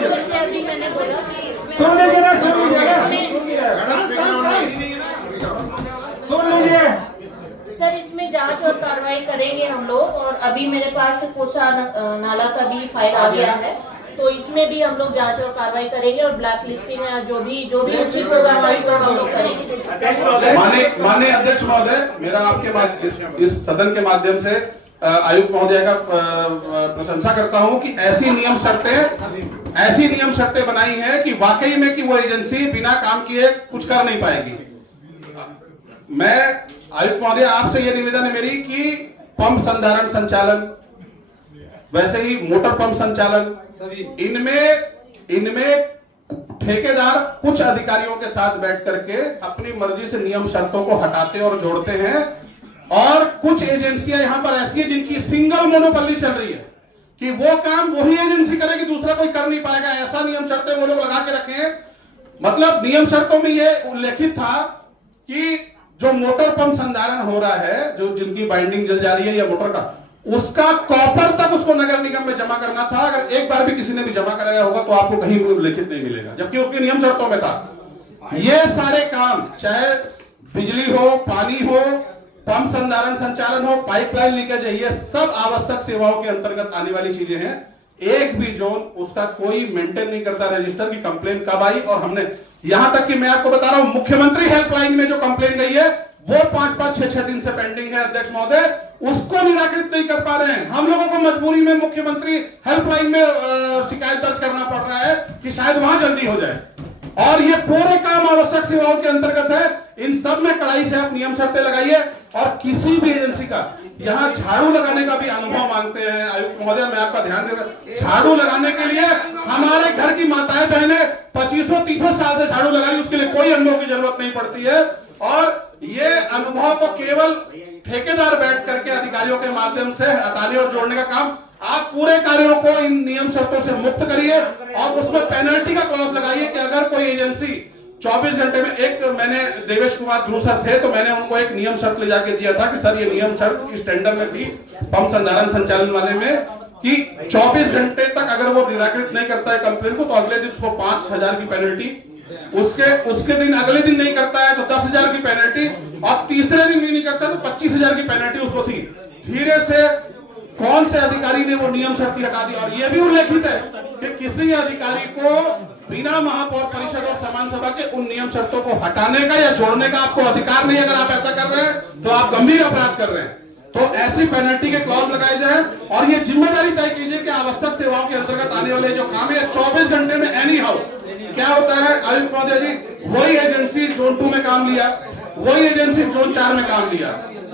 जैसे अभी मैंने बोला कि सर इसमें जांच और कार्रवाई करेंगे हम लोग, और अभी मेरे पास कोसा नाला का भी फाइल आ गया है, तो इसमें भी हम लोग जांच और कार्रवाई करेंगे और ब्लैक लिस्टिंग जो भी उचित होगा हम लोग करेंगे। माननीय अध्यक्ष महोदय, मेरा आपके इस सदन के माध्यम से आयुक्त महोदय का प्रशंसा करता हूं कि ऐसी नियम शर्तें बनाई हैं कि वाकई में कि वो एजेंसी बिना काम किए कुछ कर नहीं पाएगी। मैं आयुक्त महोदय आपसे ये निवेदन है मेरी कि पंप संधारण संचालन, वैसे ही मोटर पंप संचालन, इनमें ठेकेदार कुछ अधिकारियों के साथ बैठ करके अपनी मर्जी से नियम शर्तों को हटाते और जोड़ते हैं, और कुछ एजेंसियां यहां पर ऐसी है जिनकी सिंगल मोनोपोली चल रही है कि वो काम वही एजेंसी करेगी, दूसरा कोई कर नहीं पाएगा, ऐसा नियम शर्तें वो लोग लगा के रखे हैं। मतलब नियम शर्तों में ये उल्लेखित था कि जो मोटर पंप संधारण हो रहा है, जो जिनकी बाइंडिंग जल जा रही है या मोटर का, उसका कॉपर तक उसको नगर निगम में जमा करना था। अगर एक बार भी किसी ने भी जमा कराया होगा तो आपको कहीं भी उल्लेखित नहीं मिलेगा, जबकि उसके नियम शर्तों में था। ये सारे काम, चाहे बिजली हो, पानी हो, पंप संधारण संचालन हो, पाइपलाइन लीकेज है, ये सब आवश्यक सेवाओं के अंतर्गत आने वाली चीजें हैं। एक भी जोन उसका कोई मेंटेन नहीं करता रजिस्टर की कंप्लेन कब आई, और हमने यहां तक कि मैं आपको बता रहा हूं मुख्यमंत्री हेल्पलाइन में जो कंप्लेन गई है वो 5-5, 6-6 दिन से पेंडिंग है अध्यक्ष महोदय, उसको निराकृत नहीं कर पा रहे हैं। हम लोगों को मजबूरी में मुख्यमंत्री हेल्पलाइन में शिकायत दर्ज करना पड़ रहा है कि शायद वहां जल्दी हो जाए, और ये पूरे काम आवश्यक सेवाओं के अंतर्गत है। इन सब में कड़ाई से आप नियम शर्तें लगाइए, और किसी भी एजेंसी का यहाँ झाड़ू लगाने का भी अनुभव मांगते हैं आयुक्त महोदय, मैं आपका ध्यान दे रहा हूं, झाड़ू लगाने के लिए हमारे घर की माताएं बहनें 2500-30 साल से झाड़ू लगा रही, उसके लिए कोई अनुभव की जरूरत नहीं पड़ती है। और ये अनुभव को केवल ठेकेदार बैठ करके अधिकारियों के माध्यम से हटाने और जोड़ने का काम, आप पूरे कार्यों को इन नियम शर्तों से मुक्त करिए और उसमें पेनल्टी का क्लॉज लगाइए कि अगर कोई एजेंसी 24 घंटे में, एक मैंने देवेश कुमार ध्रुव सर थे तो मैंने उनको एक नियम शर्त ले जाके दिया था कि सर ये नियम शर्त इस टेंडर में थी पंप संधारण संचालन वाले में कि 24 घंटे तक अगर वो निराकृत नहीं करता है कंप्लेन को तो अगले दिन उसको 5,000 की पेनल्टी उसके दिन अगले दिन नहीं करता है तो 10,000 की पेनल्टी, और तीसरे दिन भी नहीं करता तो 25,000 की पेनल्टी उसको थी। धीरे से कौन से अधिकारी ने वो नियम शर्ती हटा दी, और ये भी उल्लेखित है कि किसी अधिकारी को बिना महापौर परिषद और समान सभा के उन नियम शर्तों को हटाने का या जोड़ने का आपको अधिकार नहीं। अगर आप ऐसा कर रहे हैं तो आप गंभीर अपराध कर रहे हैं। तो ऐसी पेनल्टी के क्लॉज लगाए जाए, और ये जिम्मेदारी तय कीजिए कि आवश्यक सेवाओं के अंतर्गत आने वाले जो काम है 24 घंटे में एनी हाउ। क्या होता है आयुक्त महोदय जी, वही एजेंसी जोन 2 में काम लिया, वही एजेंसी जोन 4 में काम लिया,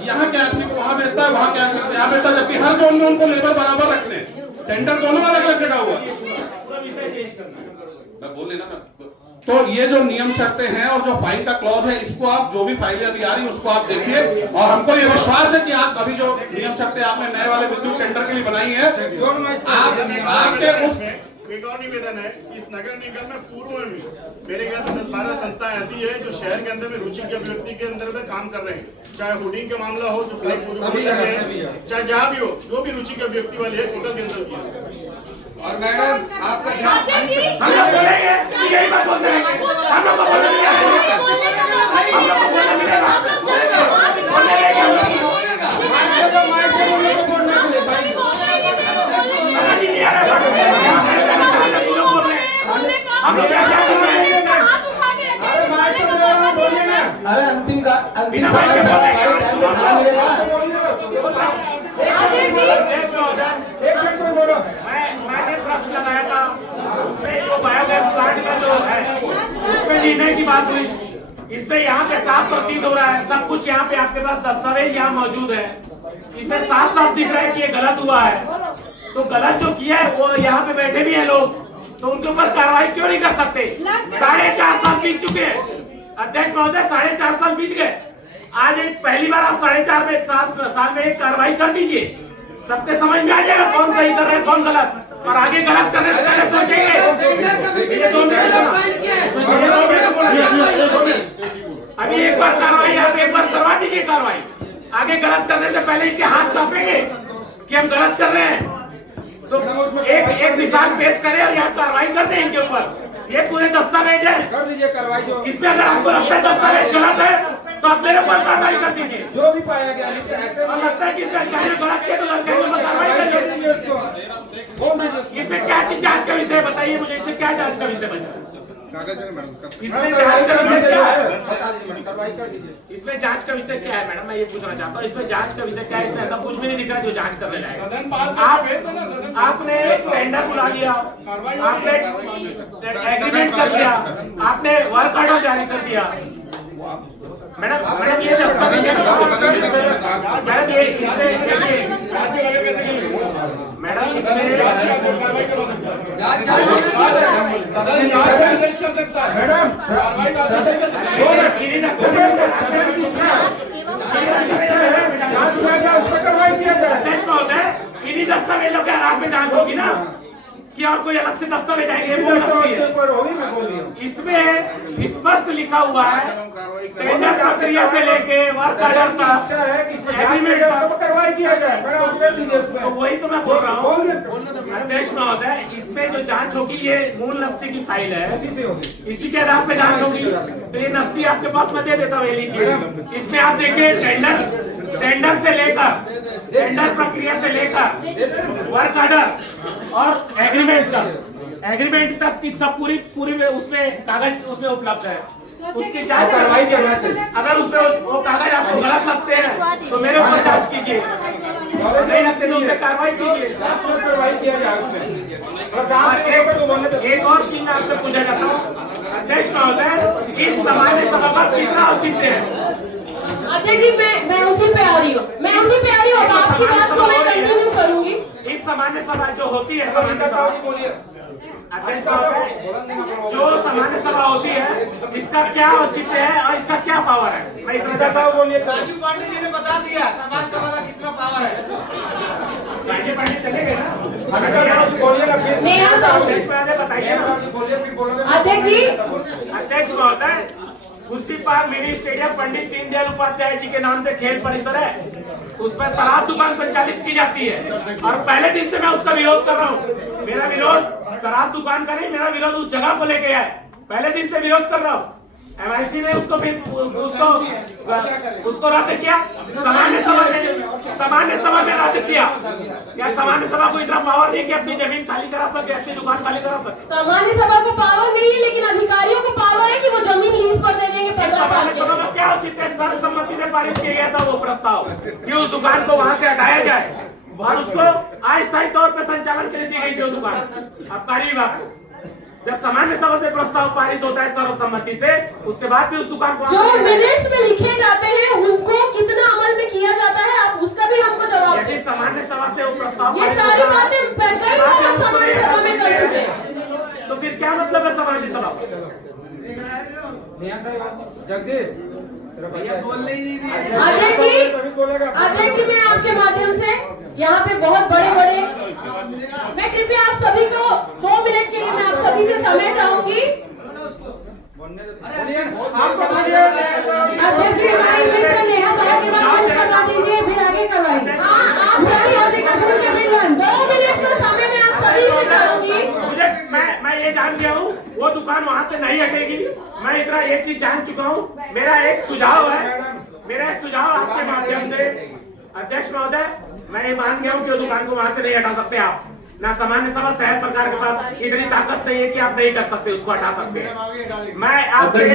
यहाँ के आदमी को वहां भेजता है, वहां के आदमी को यहाँ भेजता है, जबकि हर जोन में उनको लेबर बराबर रखने, टेंडर दोनों अलग अलग जगह हुआ। बोल लेना। तो ये जो नियम शर्तें हैं और जो फाइल का क्लॉज है, इसको आप जो भी फाइलें अभी आ रही उसको आप देखिए, और हमको ये विश्वास है कि आप अभी जो नियम शर्तें आपने नए वाले विद्युत टेंडर के लिए बनाई है, आपके उस एक और निवेदन है कि इस नगर निगम में पूर्व में भी मेरे ख्याल से 10-12 संस्थाएं ऐसी है जो शहर के अंदर में रुचि के अभिव्यक्ति के अंदर में काम कर रहे हैं, चाहे हुडिंग का मामला हो, जो चाहे जहाँ भी हो, जो भी रुचि के अभिव्यक्ति वाली है टोटल कैंसिल किया। और मैडम आपका ध्यान अरे अंतिम मैंने प्रश्न लगाया था, उसमें जो बायोगैस प्लांट का जो है उसमें निर्णय की बात हुई, इसमें यहाँ पे साफ प्रतीत हो रहा है, सब कुछ यहाँ पे आपके पास दस्तावेज यहाँ मौजूद है, इसमें साफ साफ दिख रहा है कि ये गलत हुआ है। तो गलत जो किया है वो यहाँ पे बैठे भी हैं लोग, तो उनके ऊपर कार्रवाई क्यों नहीं कर सकते? 4.5 साल बीत चुके हैं अध्यक्ष महोदय, 4.5 साल बीत गए। आज एक पहली बार आप 4.5 साल में एक कार्रवाई कर दीजिए, सबके समझ में आ जाएगा कौन सही कर रहा है कौन गलत, और आगे गलत करने से पहले सोचेंगे। अभी एक बार कार्रवाई, आप एक बार करवा दीजिए कार्रवाई, आगे गलत करने से पहले इनके हाथ कांपेंगे कि हम गलत कर रहे हैं। तो एक मिसाल पेश करें और यहाँ कार्रवाई कर दें इनके ऊपर। ये पूरे दस्तावेज है, कर दीजिए कार्रवाई। जो इसमें अगर आपको लगता है दस्तावेज गलत है तो आप मेरे ऊपर कार्रवाई कर दीजिए, जो भी पाया गया। और लगता है कि इसमें गलत किया तो कार्रवाई कर दीजिए उसको। इसमें क्या चीज जांच का विषय बताइए मुझे, इसमें क्या जांच का विषय बचा? इसमें जांच का विषय क्या है? इसमें जांच का विषय क्या है मैडम, मैं ये पूछना चाहता हूँ, इसमें जांच का विषय क्या है? इसमें ऐसा कुछ भी नहीं दिख रहा जो जांच करने लायक। आपने टेंडर बुला लिया, आपने एग्रीमेंट कर दिया, आपने वर्क ऑर्डर जारी कर दिया। मैडम ये दस्तावेज मैडम ये मैडम इन्हीं दस्तावेजों के आधार पे जांच होगी ना, कि और कोई अलग से दस्तावेज आएंगे? इसमें स्पष्ट लिखा हुआ है टेंडर प्रक्रिया से लेके वर्क ऑर्डर तक एग्रीमेंट तक कार्रवाई किया जाए। तो वही तो मैं बोल रहा हूँ अध्यक्ष महोदय, इसमें जो जांच होगी ये मूल नस्ती की फाइल है, इसी से होगी, इसी के आधार पे जांच होगी। तो ये नस्ती आपके पास मैं दे देता हूँ, ये लीजिए। इसमें आप देखिए टेंडर से लेकर टेंडर प्रक्रिया से लेकर वर्क ऑर्डर और एग्रीमेंट तक की सब पूरी उसमें कागज उसमें उपलब्ध है, उसकी जांच कार्रवाई करना चाहिए। अगर उसमें वो कागज आपको गलत लगते हैं तो मेरे ऊपर जांच कीजिए, नहीं लगते तो उसमें कार्रवाई कीजिए, कार्रवाई किया जाए उसमें। एक और चीज मैं आपसे पूछना चाहता हूँ अध्यक्ष महोदय, इस सामान्य सभा का कितना औचित्य है? अध्यक्ष जी मैं उसी पे आ रही हूँ, आपकी बात को मैं कंटिन्यू करूंगी। इस सामान्य सभा जो होती है, सामान्य सभा अध्यक्ष महोदय, जो सामान्य सभा होती है इसका क्या औचित्य है और इसका क्या पावर है? मैं इतना चाहता हूँ। राजीव पांडे जी ने बता दिया सामान्य सभा का कितना पावर है। राजीव पांडे चले गए ना, बताइए ना अध्यक्ष महोदय। कुर्सी पर मिनी स्टेडियम पंडित दीनदयाल उपाध्याय जी के नाम से खेल परिसर है, उसमें शराब दुकान संचालित की जाती है, और पहले दिन से मैं उसका विरोध कर रहा हूँ। मेरा विरोध शराब दुकान का नहीं, मेरा विरोध उस जगह को लेके है पहले दिन से विरोध कर रहा हूँ। MIC ने उसको फिर उसको रद्द किया, सामान्य सभा में रद्द किया। क्या सामान्य सभा को इतना पावर नहीं कि अपनी जमीन खाली करा सके, अपनी दुकान खाली करा सके? सामान्य सभा को पावर नहीं है, लेकिन अधिकारियों को पावर है कि वो जमीन लीज पर दे देंगे। सामान्य सभा का क्या उचित है? सर्वसम्मति से पारित किया गया था वो प्रस्ताव कि उस दुकान को वहां से हटाया जाए और उसको अस्थायी तौर पर संचालन के लिए दी गई थी दुकान आबकारी विभाग को। जब सामान्य सभा से प्रस्ताव पारित होता है सर्वसम्मति से, उसके बाद भी उस दुकान को जो मिनट्स में लिखे जाते हैं उनको कितना अमल में किया जाता है, आप उसका भी हमको जवाब यदि सामान्य सभा से वो प्रस्ताव ये सारी बातें कई बार हम सामान्य सभा में कर चुके हैं। तो फिर क्या मतलब है सामान्य सभा? जगदीश अध्यक्ष जी, मैं आपके माध्यम से यहाँ पे बहुत बड़े मैं कृपया आप सभी को 2 मिनट के लिए मैं आप सभी से समय चाहूंगी। अध्यक्ष जी, हमारी मित्र नेहा सभा के बाद करवा दीजिए, फिर आगे करवाएंगे। हाँ, आप सभी अधिकारी के मिलन 2 मिनट का समय मैं आप सभी से चाहूंगी। मैं ये जान गया हूँ वो दुकान वहाँ से नहीं हटेगी। मैं इतना एक चीज जान चुका हूँ। मेरा एक सुझाव आपके माध्यम से अध्यक्ष महोदय, मैं ये मान गया हूँ कि वो दुकान को वहाँ से नहीं हटा सकते आप। ना सामान्य सभा शहर सरकार के पास इतनी ताकत नहीं है कि आप नहीं कर सकते, उसको हटा सकते हैं। मैं आपसे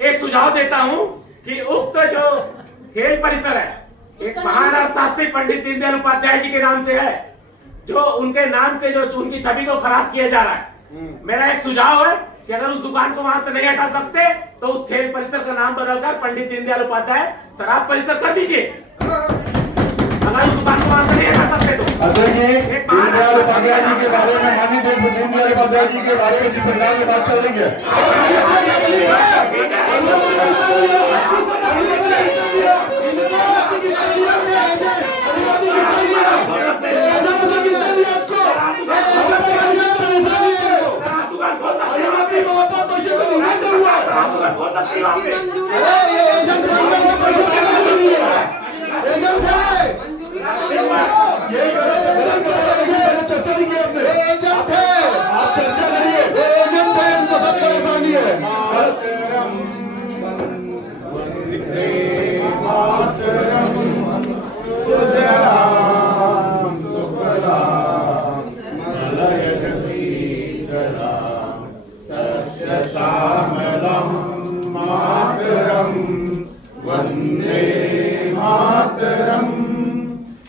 एक सुझाव देता हूँ कि उक्त जो खेल परिसर है, एक महाराज शास्त्री पंडित दीनदयाल उपाध्याय जी के नाम से है, जो उनके नाम के जो उनकी छवि को खराब किया जा रहा है। मेरा एक सुझाव है कि अगर उस दुकान को वहां से नहीं हटा सकते तो उस खेल परिसर का नाम बदलकर पंडित दीनदयाल उपाध्याय शराब परिसर कर दीजिए। अगर उस दुकान को वहां से नहीं हटा सकते तो दीनदयाल उपाध्याय जी के बारे में दीनदयाल उपाध्याय जी के बारे में जिस प्रकार की बात चल रही चर्चा नहीं की आपने, एजेंट है, आप चर्चा करिए, एजेंट है, इनको सब परेशानी है। वंदे मातरम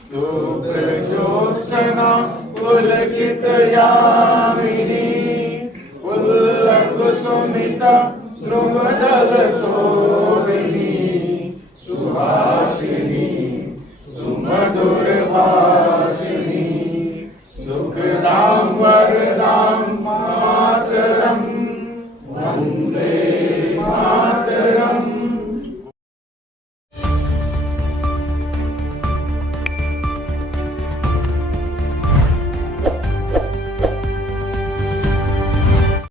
सुप्रजोत्सना पुलकित यामिनी उल्लकुसुमिता ध्रुवदल शोभिनी सुहा